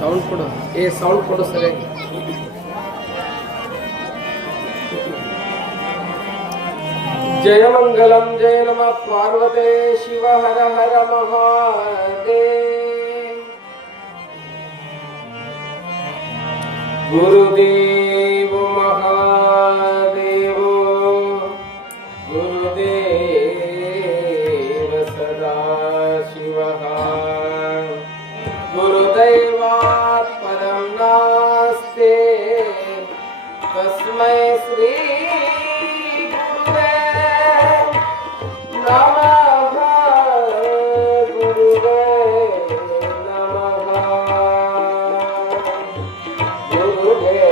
Sound ಕೊಡು, sound ಕೊಡು ಸರಿಯಾಗಿ. ಜಯ ಮಂಗಲಂ ಜಯ ನಮಃ ಪಾರ್ವತೆ ಶಿವ ಹರ ಹರ ಮಹಾದೇವ. ಗುರುದೇವ ಮಹಾದೇವೋ ಗುರುದೇವ ಸದಾ ಶಿವ. ಗುರುದೈವಾತ್ ಪರಂ ನಾಸ್ತಿ ತಸ್ಮೈ ಶ್ರೀ ನಮಃ. ಗುರುವೇ ನಮಃ, ಗುರುವೇ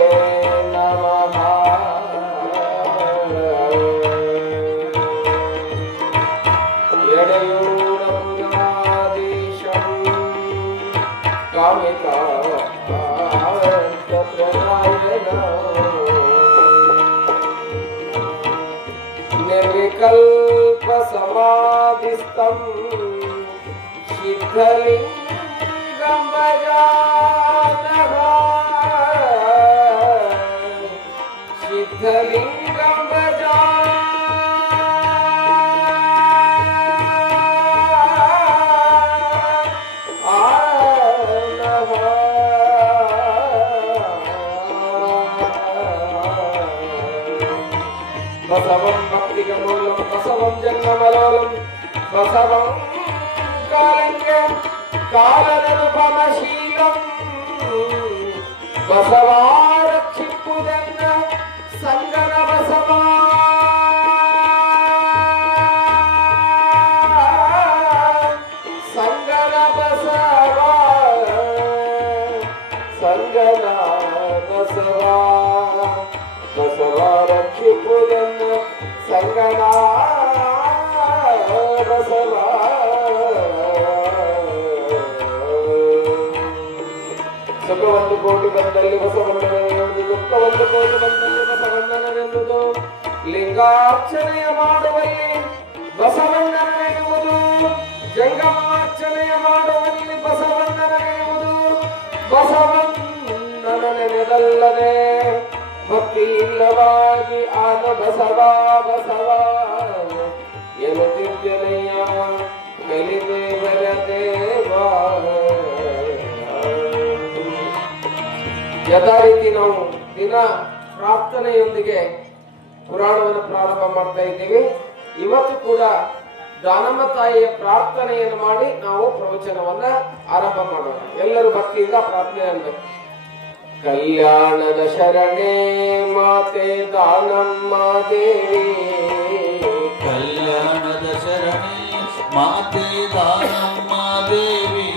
ನಮಃ. ಯಡಯೂರಪುರಾಧೀಶಂ ಕಾಮಿಕಾಂತಪ್ರದಾಯನ ನಿರ್ವಿಕಲ್ಪ ಸಮಾಧಿಸ್ಥಂ ಸಿದ್ಧಲಿಂಗಂ ಭಜಾನಃ. ಸಿದ್ಧಲಿಂಗಂ ಭಜಾನಃ. ಬಸವಂ ಭಕ್ತಿಗಮೂಲಂ ಬಸವಂ ಜನ್ಮಮಲೋಲಂ ಬಸವಂ ಕಾಲಂಗೆ ಕಾಲದನುಪಮಶೀಲಂ ಬಸವಾರಕ್ಷಿಪ್ಪುದನ್ನ ಸಂಗನ ಬಸವ. ಸಂಗನ ಬಸವ, ಸಂಗನ ಬಸವ. ಬಸವಾರಕ್ಷಿಪ್ಪುದನ್ನ ಸಂಗನ ಬಸವ. ಸುಖ ಒಂದು ಕೋಟಿ ಬಂದಲ್ಲಿ ಬಸವಣ್ಣನೆಂಬುದು, ದುಃಖ ಒಂದು ಕೋಟಿ ಬಂದಲ್ಲಿ ಬಸವಣ್ಣನೆಂಬುದು. ಲಿಂಗಾರ್ಚನೆಯ ಮಾಡುವಲ್ಲಿ ಬಸವಣ್ಣನೆಯುವುದು, ಜಂಗಮಾರ್ಚನೆಯ ಮಾಡುವಲ್ಲಿ ಬಸವಣ್ಣನೆಯುವುದು. ಬಸವಣ್ಣನ ನೆನೆದಲ್ಲದೆ ಭಕ್ತಿ ಇಲ್ಲವಾಗಿ ಆನ ಬಸವ ಬಸವ ಎನ್ನುತ್ತಿದ್ದೆನೆಯ ಕಲಿದೇವರ ದೇವ. ಯಥಾ ರೀತಿ ನಾವು ದಿನ ಪ್ರಾರ್ಥನೆಯೊಂದಿಗೆ ಪುರಾಣವನ್ನು ಪ್ರಾರಂಭ ಮಾಡ್ತಾ ಇದ್ದೀವಿ. ಇವತ್ತು ಕೂಡ ದಾನಮ್ಮ ತಾಯಿಯ ಪ್ರಾರ್ಥನೆಯನ್ನು ಮಾಡಿ ನಾವು ಪ್ರವಚನವನ್ನ ಆರಂಭ ಮಾಡೋಣ. ಎಲ್ಲರೂ ಭಕ್ತಿಯಿಂದ ಪ್ರಾರ್ಥನೆ ಅನ್ಬೇಕು. ಕಲ್ಯಾಣದ ಶರಣೆ ಮಾತೆ ದಾನಮ್ಮ ದೇವಿ. ಕಲ್ಯಾಣದ ಶರಣೆ ಮಾತೆ ದಾನಮ್ಮ ದೇವಿ.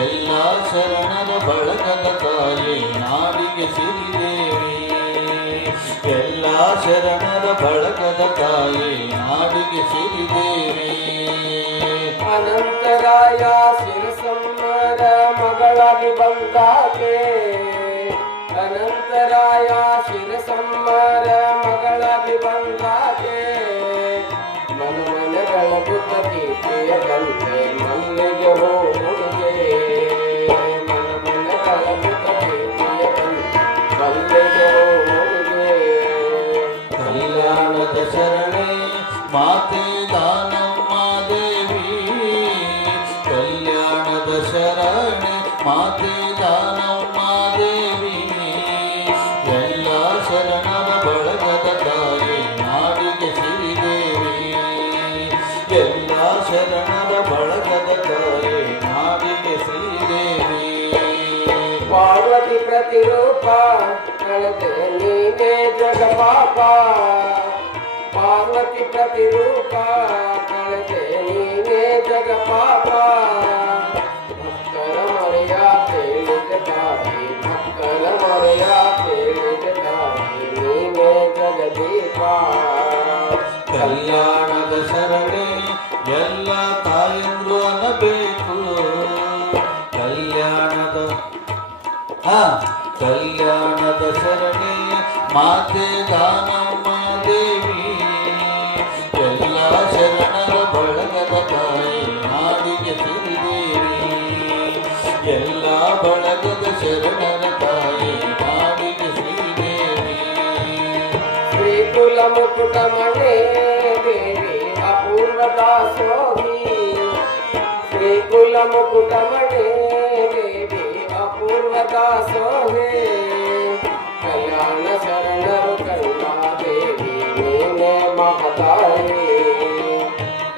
ಎಲ್ಲ ಶರಣರ ಬಳಗದ ತಾಯಿ ನಾಡಿಗೆ ಸಿರಿದೇವಿ. ಎಲ್ಲ ಶರಣರ ಬಳಗದ ತಾಯಿ ನಾಡಿಗೆ ಸಿರಿದೇವಿ. ಅನಂತರಾಯ ಶಿರಸಮ್ಮರ ಮಗಳಾಗಿ ಬಂದಾಕೆ. ಅನಂತರಾಯ ಶಿರಸಮ್ಮರ ಮಗಳಾಗಿ ಬಂದಾಕೆ. ಮನಮನಗಳ ಬುದ್ಧ ಕೀರ್ತಿಯ ಕಂತೆ ಮಲ್ಲಿಗೆ ಹೋಗುಗೆ. ಮನಮನಗಳ ಬುದ್ಧ ಕೀರ್ತಿಯ ಕಂತೆ ಮಲ್ಲಿಗೆ ಹೋಗುಗೆ. ಕಲ್ಯಾಣದ ಶರಣೆ ಮಾತೆ ದಾನಮ್ಮ ದೇವಿ. ಕಲ್ಯಾಣದ ಶರಣೆ ಮಾತೆ ದಾನಮ್ಮ ದೇವಿ. ಎಲ್ಲ ಶರಣರ ಬಳಗದ ತಾಯಿ ನಾಡಿಗೆ ಸಿರಿದೇವಿ. ಎಲ್ಲ ಶರಣರ ಬಳಗದ ತಾಯಿ ನಾಡಿಗೆ ಶ್ರೀದೇವಿ. ಪಾರ್ವತಿ ಪ್ರತಿರೂಪ ಕಳೆದೆ ನೀನೇ ಜಗ ಪಾಪ. ಪಾರ್ವತಿ ಪ್ರತಿರೂಪ ಕಳೆದೆ ನೀನೇ ಜಗ ಪಾಪ. ಭಕ್ತರ ಮೊರೆಯ ಕೇಳಿದ ತಾಯಿ, ಭಕ್ತರ ಮೊರೆಯ ಕೇಳಿದ ತಾಯಿ ನೀನೇ ಜಗದೀಪ. ಕಲ್ಯಾಣದ ಶರಣೆ ಎಲ್ಲ ತಾಯಂದ್ರು ಅನ್ನಬೇಕು. ಕಲ್ಯಾಣದ ಶರಣೆ ಮಾತೆ ದಾನಮ್ಮ ದೇವಿ. ಎಲ್ಲ ಶರಣರ ಬಳಗದ ತಾಯಿ ನಾಡಿಗೆ ಸಿರಿದೇವಿ. ಎಲ್ಲ ಬಳಗದ ಶರಣರ ತಾಯಿ ನಾಡಿಗೆ ಶ್ರೀದೇವಿ. ಶ್ರೀಕುಲ ಮುಕುಟಮಣೆ ದೇವಿ ಅಪೂರ್ವ ದಾಸೋಹಿ. ಶ್ರೀಕುಲ ಮುಕುಟಮಣೆ ದೇವಿ ಅಪೂರ್ವ ದಾಸೋಹಿ. ಕಲ್ಯಾಣ ಶರಣರು ಕಂಡ ದೇವಿ ನೀನೆ ಮಹತಾಯಿ.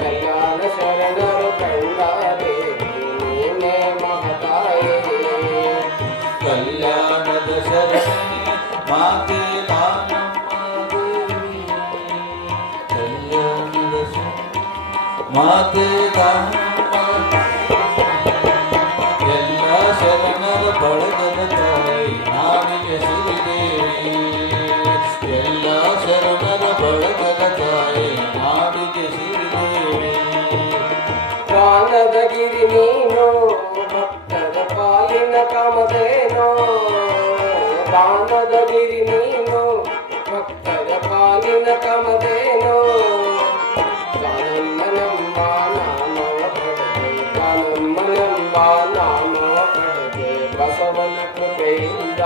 ಕಲ್ಯಾಣ ಶರಣರು ಕಂಡ ದೇವಿ ನೀನೆ ಮಹತಾಯಿ. ಕಲ್ಯಾಣದ ಶರಣೆ ಮಾತೆ ದಾನಮ್ಮ ದೇವಿ. ಕಲ್ಯಾಣದ ಶರಣೆ ಮಾತೆ ದಾನಮ್ಮ. ಎಲ್ಲ ಶರಣರ ಬಳಗದ ತಾಯಿ ನಾಡಿಗೆ ಶ್ರೀದೇವಿ. ಎಲ್ಲ ಶರಣರ ಬಳಗದ ತಾಯಿ ನಾಡಿಗೆ ಶ್ರೀದೇವಿ. ಗಾನದ ಗಿರಿ ನೀನು ಭಕ್ತರ ಪಾಲಿನ ಕಾಮಧೇನು. ಗಾನದ ಗಿರಿ ನೀನು ಭಕ್ತರ ಪಾಲಿನ ಕಾಮಧೇನು. ಗಾನಮ್ಮ ನಮ್ಮ ನಾಮವ ಪಡೆದೆ. ಗಾನಮ್ಮ ನಮ್ಮ ನಾಮವ ಪಡೆದೆ ಬಸವನ ಕೃಪೆಯಿಂದ.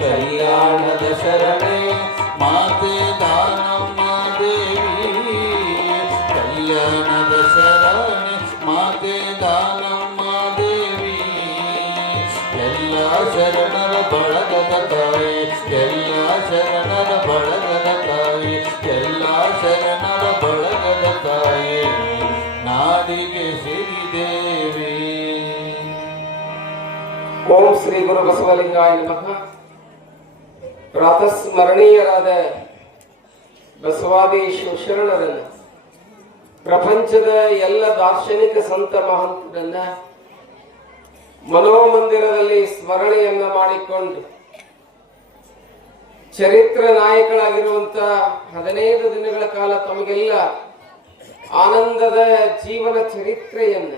ಕಲ್ಯಾಣದ ಶರಣೆ ಮಾತೆ ದಾನಮ್ಮ ದೇವಿ. ಕಲ್ಯಾಣದ ಶರಣೆ ಮಾತೆ ದಾನಮ್ಮ ದೇವಿ. ಎಲ್ಲ ಶರಣರ ಬಳಗದ ತಾಯಿ. ಎಲ್ಲ ಶರಣರ ಬಳಗದ ತಾಯಿ. ಎಲ್ಲ ಶರಣರ ಬಳಗದ ತಾಯಿ ನಾಡಿಗೆ ಶ್ರೀದೇವಿ. ಓಂ ಶ್ರೀ ಗುರು ಬಸವಲಿಂಗಾಯ ನಮಃ. ಪ್ರಾತಸ್ಮರಣೀಯರಾದ ಬಸವಾದಿ ಶಿವಶರಣರನ್ನ, ಪ್ರಪಂಚದ ಎಲ್ಲ ದಾರ್ಶನಿಕ ಸಂತ ಮಹಂತರನ್ನ ಮನೋಮಂದಿರದಲ್ಲಿ ಸ್ಮರಣೆಯನ್ನ ಮಾಡಿಕೊಂಡು ಚರಿತ್ರ ನಾಯಕರಾಗಿರುವಂತ 15 ದಿನಗಳ ಕಾಲ ತಮಗೆಲ್ಲ ಆನಂದದ ಜೀವನ ಚರಿತ್ರೆಯನ್ನ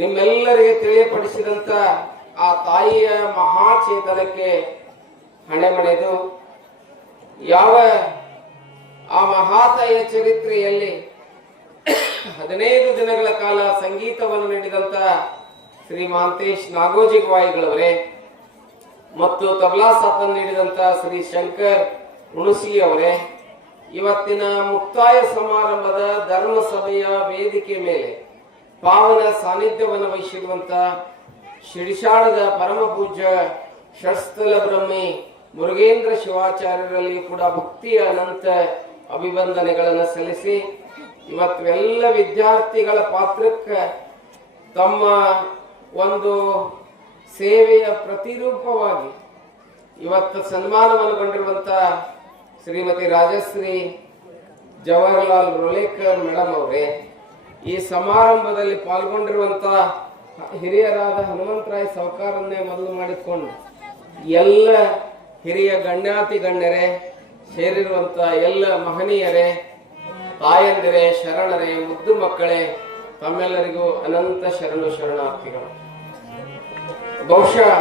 ನಿಮ್ಮೆಲ್ಲರಿಗೆ ತಿಳಿಯಪಡಿಸಿದಂತ ಆ ತಾಯಿಯ ಮಹಾಚೇತನಕ್ಕೆ ಹಣೆಮಣೆದು ಯಾವ ಆ ಮಹಾತಾಯಿಯ ಚರಿತ್ರೆಯಲ್ಲಿ 15 ದಿನಗಳ ಕಾಲ ಸಂಗೀತವನ್ನು ನೀಡಿದಂತ ಶ್ರೀ ಮಹಾಂತೇಶ್ ನಾಗೋಜಿಗವಾಯಿಗಳವರೇ ಮತ್ತು ತಬಲಾ ಸಾಥನ್ನು ನೀಡಿದಂತ ಶ್ರೀ ಶಂಕರ್ ಹುಣಸಿ ಅವರೇ, ಇವತ್ತಿನ ಮುಕ್ತಾಯ ಸಮಾರಂಭದ ಧರ್ಮಸಭೆಯ ವೇದಿಕೆ ಮೇಲೆ ಪಾವನ ಸಾನ್ನಿಧ್ಯವನ್ನು ವಹಿಸಿರುವಂತ ಶಿಡಿಶಾಡದ ಪರಮ ಪೂಜ್ಯ ಷಟ್ಸ್ಥಲ ಬ್ರಹ್ಮಿ ಮುರುಗೇಂದ್ರ ಶಿವಾಚಾರ್ಯರಲ್ಲಿ ಕೂಡ ಭಕ್ತಿಯ ಅನಂತ ಅಭಿವಂದನೆಗಳನ್ನು ಸಲ್ಲಿಸಿ, ಇವತ್ತು ಎಲ್ಲ ವಿದ್ಯಾರ್ಥಿಗಳ ಪಾತ್ರಕ್ಕೆ ತಮ್ಮ ಒಂದು ಸೇವೆಯ ಪ್ರತಿರೂಪವಾಗಿ ಇವತ್ತು ಸನ್ಮಾನವನ್ನುಗೊಂಡಿರುವಂತ ಶ್ರೀಮತಿ ರಾಜಶ್ರೀ ಜವಾಹರ್ಲಾಲ್ ರೋಲೇಕರ್ ಮೇಡಮ್ ಅವರೇ, ಈ ಸಮಾರಂಭದಲ್ಲಿ ಪಾಲ್ಗೊಂಡಿರುವಂತ ಹಿರಿಯರಾದ ಹನುಮಂತರಾಯ್ ಸಾವ್ಕಾರನ್ನೇ ಮೊದಲು ಮಾಡಿಕೊಂಡು ಎಲ್ಲ ಹಿರಿಯ ಗಣ್ಯಾತಿ ಗಣ್ಯರೇ, ಸೇರಿರುವಂತ ಎಲ್ಲ ಮಹನೀಯರೇ, ತಾಯಂದಿರೇ, ಶರಣರೇ, ಮುದ್ದು ಮಕ್ಕಳೇ, ತಮ್ಮೆಲ್ಲರಿಗೂ ಅನಂತ ಶರಣು ಶರಣಾರ್ಥಿಗಳು. ಬಹುಶಃ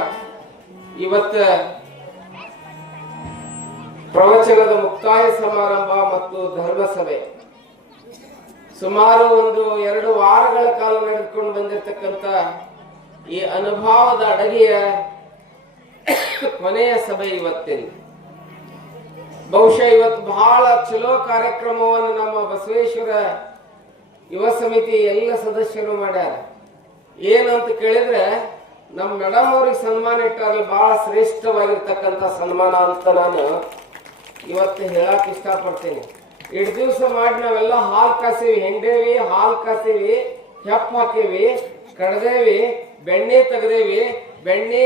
ಇವತ್ತ ಪ್ರವಚನದ ಮುಕ್ತಾಯ ಸಮಾರಂಭ ಮತ್ತು ಧರ್ಮಸಭೆ ಸುಮಾರು 1-2 ವಾರಗಳ ಕಾಲ ನಡೆದುಕೊಂಡು ಬಂದಿರತಕ್ಕಂತ ಈ ಅನುಭವದ ಅಡಗಿಯ ಕೊನೆಯ ಸಭೆ ಇವತ್ತಿನ. ಬಹುಶಃ ಇವತ್ತು ಬಹಳ ಚಲೋ ಕಾರ್ಯಕ್ರಮವನ್ನು ನಮ್ಮ ಬಸವೇಶ್ವರ ಯುವ ಸಮಿತಿ ಎಲ್ಲ ಸದಸ್ಯರು ಮಾಡ್ಯಾರ. ಏನಂತ ಕೇಳಿದ್ರೆ, ನಮ್ಮ ಮೇಡಮ್ ಅವ್ರಿಗೆ ಸನ್ಮಾನ ಇಟ್ಟಾರಲ್ಲ, ಬಹಳ ಶ್ರೇಷ್ಠವಾಗಿರ್ತಕ್ಕಂಥ ಸನ್ಮಾನ ಅಂತ ನಾನು ಇವತ್ತು ಹೇಳಕ್ ಇಷ್ಟಪಡ್ತೀನಿ. ಇಷ್ಟು ದಿವಸ ಮಾಡಿ ನಾವೆಲ್ಲ ಹಾಲು ಕಾಸೀವಿ, ಹೆಂಡೇವಿ, ಹಾಲು ಕಾಸೀವಿ, ಹೆಪ್ಪು ಹಾಕೇವಿ, ಕಡ್ದೇವಿ, ಬೆಣ್ಣೆ ತೆಗ್ದೇವಿ, ಬೆಣ್ಣೆ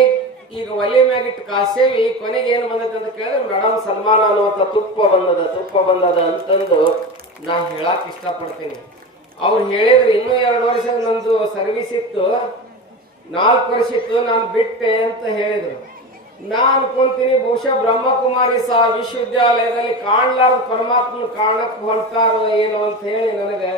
ಈಗ ಒಲೆ ಮ್ಯಾಗಿಟ್ಟು ಕಾಸೇವಿ, ಕೊನೆಗೆ ಏನು ಬಂದೈತೆ ಅಂತ ಕೇಳಿದ್ರೆ ಮೇಡಮ್ ಸನ್ಮಾನ ಅನ್ನುವಂಥ ತುಪ್ಪ ಬಂದದ ಅಂತಂದು ನಾ ಹೇಳಕ್ ಇಷ್ಟಪಡ್ತೀನಿ. ಅವ್ರು ಹೇಳಿದ್ರು ಇನ್ನೂ 2 ವರ್ಷ ನಂದು ಸರ್ವಿಸ್ ಇತ್ತು, 4 ವರ್ಷ ಇತ್ತು, ನಾನು ಬಿಟ್ಟೆ ಅಂತ ಹೇಳಿದ್ರು. ನಾ ಅನ್ಕೊಂತೀನಿ ಬಹುಶಃ ಬ್ರಹ್ಮಕುಮಾರಿ ವಿಶ್ವವಿದ್ಯಾಲಯದಲ್ಲಿ ಕಾಣ್ಲಾರ್ದ ಪರಮಾತ್ಮನ ಕಾಣಕ್ ಹೊಂಟಾರ ಏನು ಅಂತ ಹೇಳಿ ನನಗೆ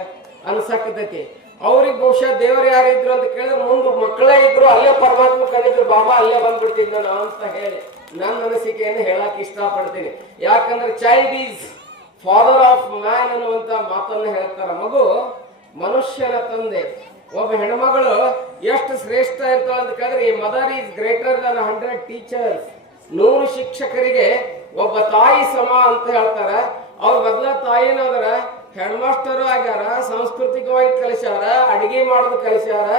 ಅನ್ಸಕತೈತಿ. ಅವ್ರಿಗೆ ಬಹುಶಃ ದೇವ್ರು ಯಾರಿದ್ರು ಅಂತ ಕೇಳಿದ್ರೆ ಮುಂದೆ ಮಕ್ಕಳೇ ಇದ್ರು, ಅಲ್ಲೇ ಪರಮಾತ್ಮ ಕಂಡಿದ್ರು, ಬಾಬಾ ಅಲ್ಲೇ ಬಂದ್ಬಿಡ್ತಿದ್ದ ನಾನು ಅಂತ ಹೇಳಿ ನನ್ನ ಅನಿಸಿಕೆಯನ್ನು ಹೇಳಕ್ ಇಷ್ಟಪಡ್ತೀನಿ. ಯಾಕಂದ್ರೆ child is father of man ಅನ್ನುವಂತ ಮಾತನ್ನ ಹೇಳ್ತಾರ. ಮಗು ಮನುಷ್ಯನ ತಂದೆ. ಒಬ್ಬ ಹೆಣ್ಮಗಳು ಎಷ್ಟು ಶ್ರೇಷ್ಠ ಇರ್ತಾಳೆ ಅಂತ ಕೇಳಿದ್ರೆ, ಈ mother is greater than 100 teachers. 100 ಶಿಕ್ಷಕರಿಗೆ ಒಬ್ಬ ತಾಯಿ ಸಮ ಅಂತ ಹೇಳ್ತಾರೆ. ಅವ್ರ ಮೊದಲ ತಾಯಿನಾದ್ರ ಹೆಡ್ ಮಾಸ್ಟರ್ ಆಗ್ಯಾರ, ಸಾಂಸ್ಕೃತಿಕವಾಗಿ ಕಲಿಸ್ಯಾರ, ಅಡಿಗೆ ಮಾಡೋದು ಕಲಿಸ್ಯಾರ.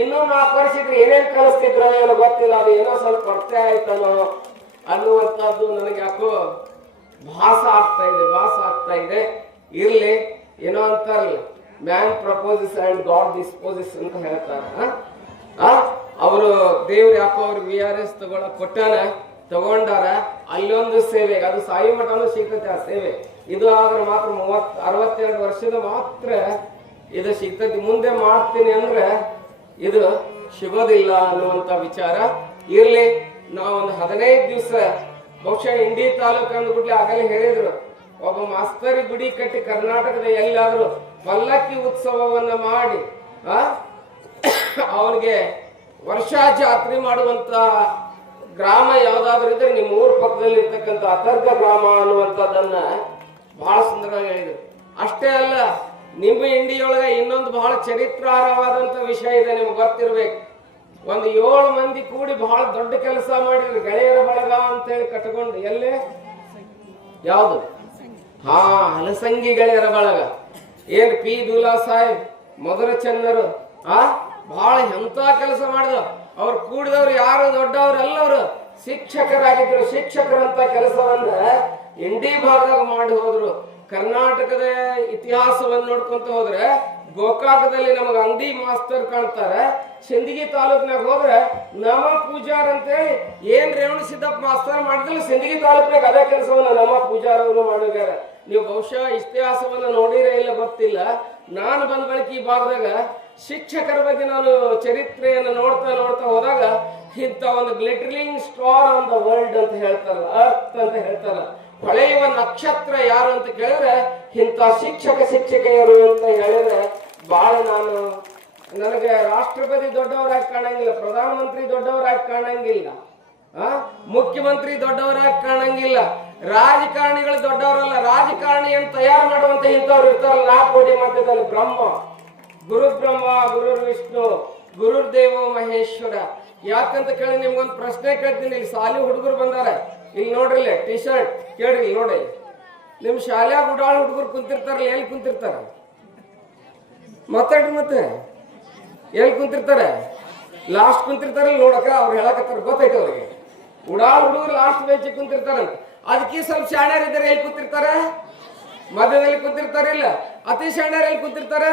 ಇನ್ನೂ 4 ವರ್ಷ ಇದ್ರೆ ಏನೇನ್ ಕಲಿಸ್ತಿದ್ರು ಏನೋ ಗೊತ್ತಿಲ್ಲ, ಅದು ಏನೋ ಸ್ವಲ್ಪ ಕೊರತೆ ಆಯ್ತನೋ ಅನ್ನುವಂಥದ್ದು ನನಗೆ ಯಾಕೋ ಭಾಸ ಆಗ್ತಾ ಇದೆ. ಇರ್ಲಿ, ಏನೋ ಅಂತಾರಲ್ಲ, man proposes and god disposes ಅಂತ ಹೇಳ್ತಾರ. ಅವರು ದೇವ್ರು ಯಾಕೋ ಅವ್ರಿಗೆ VRS ತಗೊಂಡಾರ. ಅಲ್ಲೊಂದು ಸೇವೆ, ಅದು ಸಾಯಿ ಮಠನೂ ಸಿಗ್ತೈತೆ ಆ ಸೇವೆ. ಇದು ಆದ್ರೆ ಮಾತ್ರ 62 ವರ್ಷದ ಮಾತ್ರ ಇದು ಸಿಗ್ತೈತಿ. ಮುಂದೆ ಮಾಡ್ತೀನಿ ಅಂದ್ರೆ ಇದು ಸಿಗೋದಿಲ್ಲ ಅನ್ನುವಂತ ವಿಚಾರ. ಇರ್ಲಿ, ನಾವೊಂದು 15 ದಿವಸ ಬಹುಶಃ ಇಂಡಿ ತಾಲೂಕು ಅಂದ್ಬಿಟ್ಲೆ ಆಗಲೇ ಹೇಳಿದ್ರು, ಒಬ್ಬ ಮಾಸ್ತರಿ ಗುಡಿ ಕಟ್ಟಿ ಕರ್ನಾಟಕದ ಎಲ್ಲಾದ್ರೂ ಪಲ್ಲಕ್ಕಿ ಉತ್ಸವವನ್ನ ಮಾಡಿ ಅವನಿಗೆ ವರ್ಷ ಜಾತ್ರೆ ಮಾಡುವಂತ ಗ್ರಾಮ ಯಾವ್ದಾದ್ರು ಇದ್ರೆ ನಿಮ್ಮ ಊರ ಪಕ್ಕದಲ್ಲಿ ಇರ್ತಕ್ಕಂಥ ಅತರ್ಗ ಗ್ರಾಮ ಅನ್ನುವಂಥದ್ದನ್ನ ಬಹಳ ಸುಂದರವಾಗಿ ಹೇಳಿದ್ರು. ಅಷ್ಟೇ ಅಲ್ಲ, ನಿಮ್ಮ ಇಂಡಿಯೊಳಗೆ ಇನ್ನೊಂದು ಬಹಳ ಚರಿತ್ರಾರ್ಹವಾದಂತ ವಿಷಯ ಇದೆ, ನಿಮ್ಗೆ ಗೊತ್ತಿರ್ಬೇಕು. ಒಂದು 7 ಮಂದಿ ಕೂಡಿ ಬಹಳ ದೊಡ್ಡ ಕೆಲಸ ಮಾಡಿದ್ರು, ಗೆಳೆಯರ ಬಳಗ ಅಂತೇಳಿ ಕಟ್ಕೊಂಡು. ಎಲ್ಲೇ ಯಾವುದು? ಹಲಸಂಗಿ ಗೆಳೆಯರ ಬಳಗ. ಏನ್ ಪಿ ದುಲಾ ಸಾಹೇಬ್ ಮಧುರ ಚೆನ್ನರು ಬಹಳ ಎಂತ ಕೆಲಸ ಮಾಡಿದ್ರು. ಅವ್ರು ಕೂಡಿದವ್ರು ಯಾರು ದೊಡ್ಡವ್ರು ಎಲ್ಲವರು ಶಿಕ್ಷಕರಾಗಿದ್ರು. ಶಿಕ್ಷಕರಂತ ಕೆಲಸವನ್ನ ಇಂಡಿ ಭಾಗದಾಗ ಮಾಡಿ ಹೋದ್ರು. ಕರ್ನಾಟಕದ ಇತಿಹಾಸವನ್ನು ನೋಡ್ಕೊಂತ ಹೋದ್ರೆ ಗೋಕಾಕದಲ್ಲಿ ನಮಗ ಅಂಗಡಿ ಮಾಸ್ತರ್ ಕಾಣ್ತಾರೆ. ಸಿಂದಗಿ ತಾಲೂಕಿನಾಗ ಹೋದ್ರೆ ನಮ ಪೂಜಾರ್ ಅಂತೇಳಿ ಏನ್ ರೇವಣ ಸಿದ್ದಪ್ಪ ಮಾಸ್ತರ್ ಮಾಡಿದ್ರು, ಸಿಂದಗಿ ತಾಲೂಕಿನಾಗ ಅದೇ ಕೆಲಸವನ್ನ ನಮ ಪೂಜಾರ್ ಅವರು ಮಾಡಿದ್ದಾರೆ. ನೀವು ಬಹುಶಃ ಇತಿಹಾಸವನ್ನ ನೋಡಿರೇ ಇಲ್ಲ, ಗೊತ್ತಿಲ್ಲ. ನಾನು ಬಂದ ಬಳಿಕ ಈ ಭಾಗದಾಗ ಶಿಕ್ಷಕರ ಬಗ್ಗೆ ನಾನು ಚರಿತ್ರೆಯನ್ನು ನೋಡ್ತಾ ಹೋದಾಗ ಇಂಥ ಒಂದು glittering star on the world ಅಂತ ಹೇಳ್ತಾರಲ್ಲ, ಅರ್ಥ ಅಂತ ಹೇಳ್ತಾರಲ್ಲ, ಹೊಳೆಯುವ ನಕ್ಷತ್ರ ಯಾರು ಅಂತ ಕೇಳಿದ್ರೆ ಇಂಥ ಶಿಕ್ಷಕಿಯರು ಅಂತ ಹೇಳಿದ್ರೆ ಬಹಳ ನನಗೆ ರಾಷ್ಟ್ರಪತಿ ದೊಡ್ಡವರಾಗಿ ಕಾಣಂಗಿಲ್ಲ, ಪ್ರಧಾನಮಂತ್ರಿ ದೊಡ್ಡವರಾಗಿ ಕಾಣಂಗಿಲ್ಲ, ಮುಖ್ಯಮಂತ್ರಿ ದೊಡ್ಡವರಾಗಿ ಕಾಣಂಗಿಲ್ಲ, ರಾಜಕಾರಣಿಗಳು ದೊಡ್ಡವರಲ್ಲ. ರಾಜಕಾರಣಿಯನ್ನು ತಯಾರು ಮಾಡುವಂತ ಇಂಥವ್ರು ಇರ್ತಾರಲ್ಲ, 4 ಕೋಟಿ ಮಧ್ಯದಲ್ಲಿ ಬ್ರಹ್ಮ, ಗುರು ಬ್ರಹ್ಮ, ಗುರು ವಿಷ್ಣು, ಗುರುದೇವೋ ಮಹೇಶ್ವರ. ಯಾಕಂತ ಕೇಳಿ ನಿಮ್ಗೊಂದು ಪ್ರಶ್ನೆ ಕೇಳ್ತೀನಿ. ಇಲ್ಲಿ ಶಾಲೆ ಹುಡುಗರು ಬಂದಾರ, ಇಲ್ಲಿ ನೋಡ್ರಿ, ಟಿ ಶರ್ಟ್ ಕೇಳ್ರಿ, ನೋಡಿ. ನಿಮ್ ಶಾಲ್ಯಾಗ ಉಡಾಳ ಹುಡುಗರು ಕುಂತಿರ್ತಾರಲ್ಲ, ಎಲ್ಲಿ ಕುಂತಿರ್ತಾರ? ಮಾತಾಡ್ರಿ, ಮತ್ತೆ ಎಲ್ಲಿ ಕುಂತಿರ್ತಾರೆ? ಲಾಸ್ಟ್ ಕುಂತಿರ್ತಾರಲ್ಲ ನೋಡಕ. ಅವ್ರು ಹೇಳಕತ್ತಾರ, ಗೊತ್ತೈತೆ ಅವ್ರಿಗೆ. ಉಡಾಳ ಹುಡುಗರು ಲಾಸ್ಟ್ ಬೆಂಚ್ ಕುಂತಿರ್ತಾರಂತ. ಅದಕ್ಕೆ ಸ್ವಲ್ಪ ಶಾಣ್ಯರ್ ಇದ್ದಾರೆ, ಎಲ್ಲಿ ಕುಂತಿರ್ತಾರ? ಮಧ್ಯದಲ್ಲಿ ಕುಂತಿರ್ತಾರಿಲ್ಲ. ಅತಿ ಶಾಣ್ಯರ್ ಎಲ್ಲಿ ಕುಂತಿರ್ತಾರ?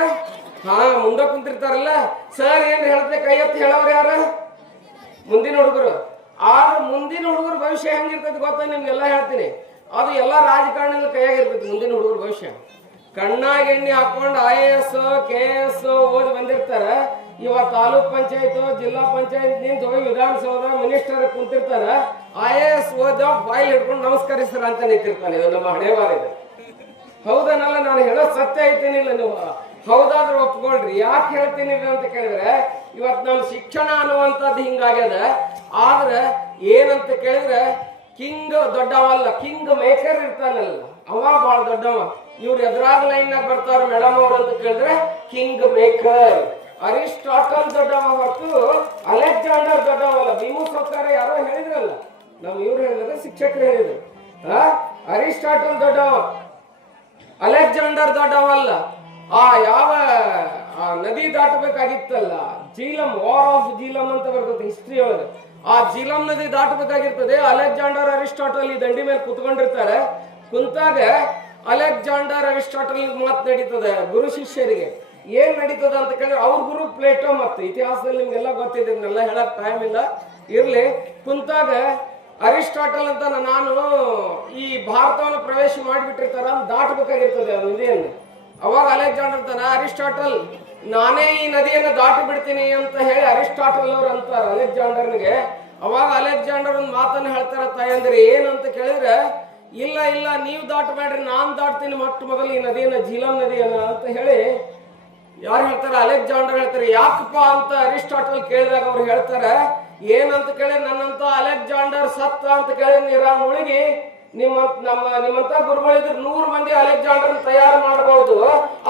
ಮುಂದೆ ಕುಂತಿರ್ತಾರಲ್ಲ. ಸರ್ ಏನ್ ಹೇಳ್ತೆ ಕೈ ಎತ್ತಿ ಹೇಳವ್ರ ಯಾರ? ಮುಂದಿನ ಹುಡುಗರು. ಮುಂದಿನ ಹುಡುಗರ ಭವಿಷ್ಯ ಹೆಂಗಿರ್ತೈತಿ ಗೊತ್ತ? ನಿಮ್ಗೆಲ್ಲ ಹೇಳ್ತೀನಿ. ಅದು ಎಲ್ಲಾ ರಾಜಕಾರಣಿಗಳ ಕೈಯಾಗಿರ್ತೈತಿ ಮುಂದಿನ ಹುಡುಗರ ಭವಿಷ್ಯ. ಕಣ್ಣಾಗ ಎಣ್ಣೆ ಹಾಕೊಂಡು IAS KS ಓದಿ ಬಂದಿರ್ತಾರ. ಇವಾಗ ತಾಲೂಕ್ ಪಂಚಾಯತ್, ಜಿಲ್ಲಾ ಪಂಚಾಯತ್ ನಿಂತು ವಿಧಾನಸೌಧ ಮಿನಿಸ್ಟರ್ ಕುಂತಿರ್ತಾರ. IAS ಓದ ಬಾಯಿಲ್ ಹಿಡ್ಕೊಂಡು ನಮಸ್ಕರಿಸ್ತಾರ ಅಂತ ನಿಂತಿರ್ತಾನೆ. ಇದು ನಮ್ಮ ಹಣೆವಾರ ಇದೆ. ಹೌದನಲ್ಲ? ನಾನು ಹೇಳೋದು ಸತ್ಯ ಐತೇನಿಲ್ಲ? ನೀವು ಹೌದಾದ್ರೂ ಒಪ್ಕೊಳ್ರಿ. ಯಾಕೆ ಹೇಳ್ತೀನಿ ಅಂತ ಕೇಳಿದ್ರೆ, ಇವತ್ತು ನಮ್ಮ ಶಿಕ್ಷಣ ಅನ್ನುವಂಥದ್ದು ಹಿಂಗಾಗ್ಯದ. ಆದ್ರೆ ಏನಂತ ಕೇಳಿದ್ರೆ, ಕಿಂಗ್ ದೊಡ್ಡವಲ್ಲ, ಕಿಂಗ್ ಮೇಕರ್ ಇರ್ತಾನಲ್ಲ ಅವ ಬಹಳ ದೊಡ್ಡವ. ಇವ್ರು ಎದುರಾಗ ಲೈನ್ನಾಗ ಬರ್ತಾರ ಮೇಡಮ್ ಅವ್ರು ಅಂತ ಕೇಳಿದ್ರೆ ಕಿಂಗ್ ಮೇಕರ್. ಅರಿಸ್ಟಾಟಲ್ ದೊಡ್ಡವ ಹೊರತು ಅಲೆಕ್ಸಾಂಡರ್ ದೊಡ್ಡವಲ್ಲ. ಭೀಮು ಸೌಕರ್ಯ ಯಾರೋ ಹೇಳಿದ್ರಲ್ಲ, ಇವ್ರು ಹೇಳಿದ್ರೆ ಶಿಕ್ಷಕರು ಹೇಳಿದ್ರು. ಅರಿಸ್ಟಾಟಲ್ ದೊಡ್ಡವ, ಅಲೆಕ್ಸಾಂಡರ್ ದೊಡ್ಡವಲ್ಲ. ಯಾವ ನದಿ ದಾಟಬೇಕಾಗಿತ್ತಲ್ಲ, ಜೀಲಂ, ವಾರ್ ಆಫ್ ಜೀಲಂ ಅಂತ ಬರ್ತದೆ ಹಿಸ್ಟ್ರಿ ಒಳಗೆ. ಆ ಜೀಲಂ ನದಿ ದಾಟಬೇಕಾಗಿರ್ತದೆ. ಅಲೆಕ್ಸಾಂಡರ್ ಅರಿಸ್ಟಾಟಲ್ ಈ ದಂಡಿ ಮೇಲೆ ಕುತ್ಕೊಂಡಿರ್ತಾರೆ. ಕುಂತಾಗ ಅಲೆಕ್ಸಾಂಡರ್ ಅರಿಸ್ಟಾಟಲ್ ಮಾತು ನಡೀತದೆ ಗುರು ಶಿಷ್ಯರಿಗೆ. ಏನ್ ನಡೀತದ ಅಂತ ಕೇಳಿದ್ರೆ, ಅವ್ರ ಗುರು ಪ್ಲೇಟೋ. ಮತ್ತೆ ಇತಿಹಾಸದಲ್ಲಿ ನಿಮ್ಗೆಲ್ಲ ಗೊತ್ತಿದೆ, ಇದನ್ನೆಲ್ಲ ಹೇಳಕ್ ಟೈಮ್ ಇಲ್ಲ. ಇರ್ಲಿ, ಕುಂತಾಗ ಅರಿಸ್ಟಾಟಲ್ ಅಂತ ನಾನು ಈ ಭಾರತವನ್ನು ಪ್ರವೇಶ ಮಾಡಿಬಿಟ್ಟಿರ್ತಾರ, ದಾಟಬೇಕಾಗಿರ್ತದೆ ಆ ನದಿಯನ್ನು. ಅವಾಗ ಅಲೆಕ್ಸಾಂಡರ್ ತಾನ, ಅರಿಸ್ಟಾಟಲ್ ನಾನೇ ಈ ನದಿಯನ್ನು ದಾಟಿ ಬಿಡ್ತೀನಿ ಅಂತ ಹೇಳಿ ಅರಿಸ್ಟಾಟಲ್ ಅವ್ರು ಅಂತಾರ ಅಲೆಕ್ಸಾಂಡರ್ನಿಗೆ. ಅವಾಗ ಅಲೆಕ್ಸಾಂಡರ್ ಒಂದು ಮಾತನ್ನು ಹೇಳ್ತಾರ ತಾಯಂದ್ರೆ, ಏನಂತ ಕೇಳಿದ್ರೆ, ಇಲ್ಲ ಇಲ್ಲ ನೀವು ದಾಟಬೇಡ್ರಿ, ನಾನ್ ದಾಟ್ತೀನಿ ಮೊಟ್ಟ ಮೊದಲು ಈ ನದಿಯನ್ನ, ಜೀಲಂ ನದಿಯನ್ನ ಅಂತ ಹೇಳಿ ಯಾರು ಹೇಳ್ತಾರೆ? ಅಲೆಕ್ಸಾಂಡರ್ ಹೇಳ್ತಾರೆ. ಯಾಕಪ್ಪ ಅಂತ ಅರಿಸ್ಟಾಟಲ್ ಕೇಳಿದಾಗ ಅವ್ರು ಹೇಳ್ತಾರೆ, ಏನಂತ ಕೇಳಿ, ನನ್ನಂತ ಅಲೆಕ್ಸಾಂಡರ್ ಸತ್ತ ಅಂತ ಕೇಳಿ ನೀರ ಮುಳುಗಿ ನಿಮ್ಮಂತ ಗುರುಗಳಿದ್ರೆ 100 ಮಂದಿ ಅಲೆಕ್ಸಾಂಡರ್ ತಯಾರು ಮಾಡಬಹುದು.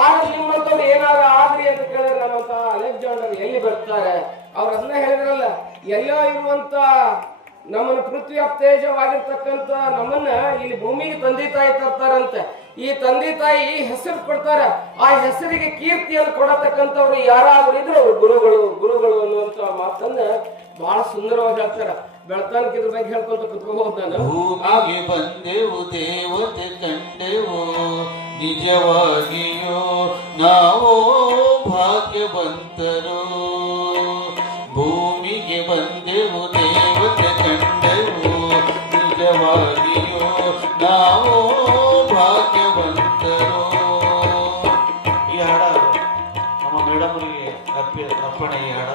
ಆದ್ರೆ ನಿಮ್ಮಂತವ್ರು ಏನಾದ್ರು ಆದ್ರಿ ಅಂತ ಕೇಳಿದ್ರೆ ನಮ್ಮಂತ ಅಲೆಕ್ಸಾಂಡರ್ ಎಲ್ಲಿ ಬರ್ತಾರೆ? ಅವ್ರು ಅದನ್ನ ಹೇಳಿದ್ರಲ್ಲ, ಎಲ್ಲೋ ಇರುವಂತ ನಮ್ಮನ್ನ ಪೃಥ್ವಿ ಅಪ್ತೇಜವಾಗಿರ್ತಕ್ಕಂಥ ನಮ್ಮನ್ನ ಇಲ್ಲಿ ಭೂಮಿಗೆ ತಂದೆ ತಾಯಿ ತರ್ತಾರಂತೆ. ಈ ತಂದೆ ತಾಯಿ ಹೆಸರು ಕೊಡ್ತಾರ, ಆ ಹೆಸರಿಗೆ ಕೀರ್ತಿಯನ್ನು ಕೊಡತಕ್ಕಂಥವ್ರು ಯಾರಾದ್ರೂ ಇದ್ರು ಅವ್ರು ಗುರುಗಳು ಅನ್ನುವಂತ ಮಾತನ್ನ ಬಹಳ ಸುಂದರವಾಗಿ ಹೇಳ್ತಾರ. ಬೆಳತಾನಕ್ಕೆ ಇದ್ರ ಬಗ್ಗೆ ಹೇಳ್ಕೊಂತ ಕುತ್ಕೋಬಹುದು ನಾನು. ಭೂಮಿಗೆ ಬಂದೆವು ದೇವತೆ ಕಂಡೆವು, ನಿಜವಾಗಿಯೂ ನಾವು ಭಾಗ್ಯವಂತರು. ಭೂಮಿಗೆ ಬಂದೆವು ದೇವತೆ ಕಂಡೆವು, ನಿಜವಾಗಿಯೂ ನಾವು ಭಾಗ್ಯವಂತರು. ಈ ಹಾಡ ನಮ್ಮ ಮೇಡಮ್ರಿಗೆ ಅರ್ಪಣೆ. ಈ ಹಾಡ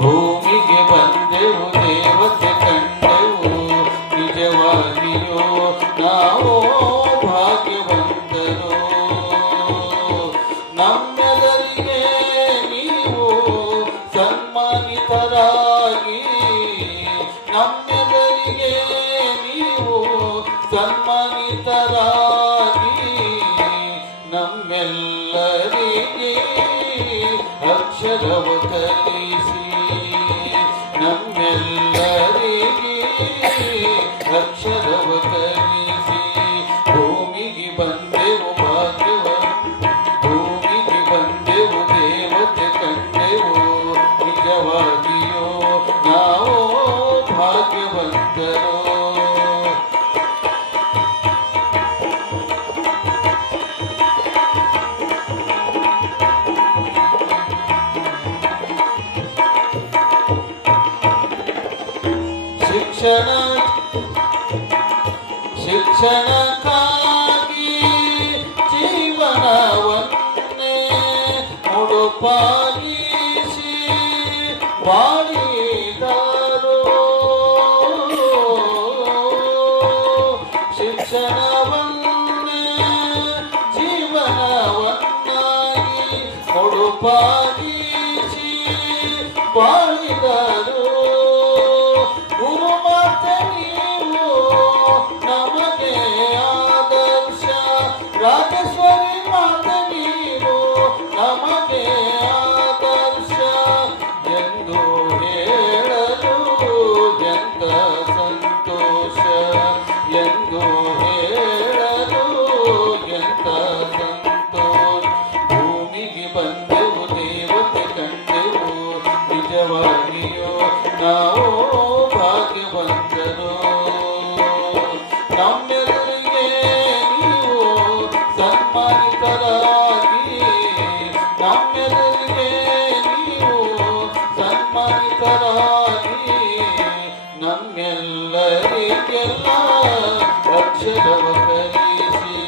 ಭೂಮಿಗೆ ಬಂದೆವು ದೇವತೆ ಕಂಡೆವು, ನಿಜವಾಗಿಯೂ ನಾವು ಭಾಗ್ಯವಂತರು. ನಮ್ಮೆಲ್ಲರಿಗೆ ನೀವು ಸನ್ಮಾನಿತರಾಗಿ, ನಮ್ಮೆಲ್ಲರಿಗೆ ನೀವು ಸನ್ಮಾನಿತರಾಗಿ, ನಮ್ಮೆಲ್ಲರಿಗೆ ಅಕ್ಷರವ ಕಲಿಸಿ, ನಮ್ಮೆಲ್ಲರಿಗೆ ಅಕ್ಷರವ ಕಲಿಸಿ. ಭೂಮಿಗೆ ಬಂದೆವು ಭೂಮಿಗೆ ಬಂದೆವು ದೇವತೆ ಕಂಡೆವು, ನಿಜವಾಗಿಯೂ ನಾವು ಭಾಗ್ಯವಂತರು. ಶಿಕ್ಷಣಕ್ಕಾಗಿ ಜೀವನವನ್ನೇ ಮುಡುಪಾಗಿಸಿ ಬಾಳಿದರು. ಶಿಕ್ಷಣವನ್ನೇ ಜೀವನವನ್ನಾಗಿ ಮುಡುಪಾಗಿಸಿ ಬಾಳಿದರು. ರಾಜೇಶ್ವರಿ ಮಾತೆ ನೀವು ನಮಗೆ ಆದರ್ಶ ಎಂದು ಹೇಳಲು ಎಂತ ಸಂತೋಷ, ಎಂದು ಹೇಳಲು ಎಂತ ಸಂತೋಷ. ಭೂಮಿಗೆ ಬಂದೆವು ದೇವತೆ ಕಂಡೆವು, ನಿಜವಾಗಿಯೂ ನಾವು ಭಾಗ್ಯವಂತರು. ನಮ್ಮೆಲ್ಲರಿಗೆ ನೀವು ಸನ್ಮಾನಿತರಾಗಿ, ನಮ್ಮೆಲ್ಲರಿಗೆ ನೀವು ಸನ್ಮಾನಿತರಾಗಿ, ನಮ್ಮೆಲ್ಲರಿಗೆಲ್ಲ ಅಕ್ಷರವ ಕಲಿಸಿ,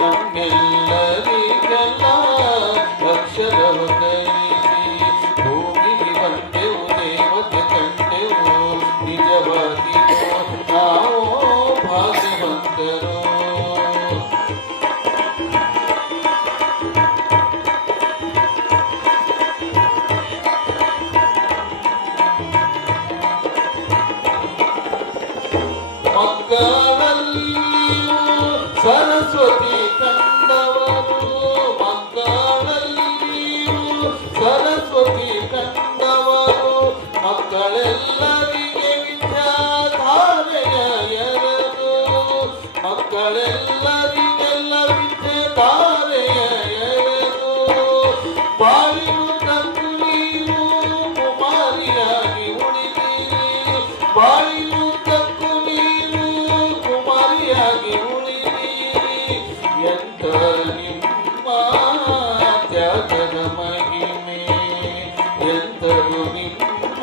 ನಮ್ಮೆಲ್ಲರಿಗೆಲ್ಲ ಅಕ್ಷರವ ಕಲಿಸಿ. ಭೂಮಿಗೆ ಬಂದೆವು ದೇವತೆ ಕಂಡೆವು, ನಿಜವಾಗಿಯೂ ನಾವು ಭಾಗ್ಯವಂತರು. ಮಕ್ಕಳಲ್ಲಿಯೂ ಸರಸ್ವತಿ ಕಂಡವರು, ಮಕ್ಕಳಲ್ಲಿಯೂ ಸರಸ್ವತಿ ಕಂಡವರು, ಮಕ್ಕಳೆಲ್ಲರಿಗೆ ವಿದ್ಯಾಧಾರೆಯ ಎರೆದು, ಮಕ್ಕಳೆಲ್ಲರಿಗೆಲ್ಲ ವಿದ್ಯಾಧಾರೆಯ ಎರೆದು, ಬಾಳಿನುದ್ದಕ್ಕೂ ನೀವು ಕುಮಾರಿಯಾಗಿ ಉಳಿದಿರಿ, ಬಾಳಿನುದ್ದಕ್ಕೂ ನೀವು ಕುಮಾರಿಯಾಗಿ ಉಳಿದಿರಿ. ಎಂತ ನಿಮ್ಮ ತ್ಯಾಗದ ಮಹಿಮೆ, ಎಂತರು ನಿಮ್ಮ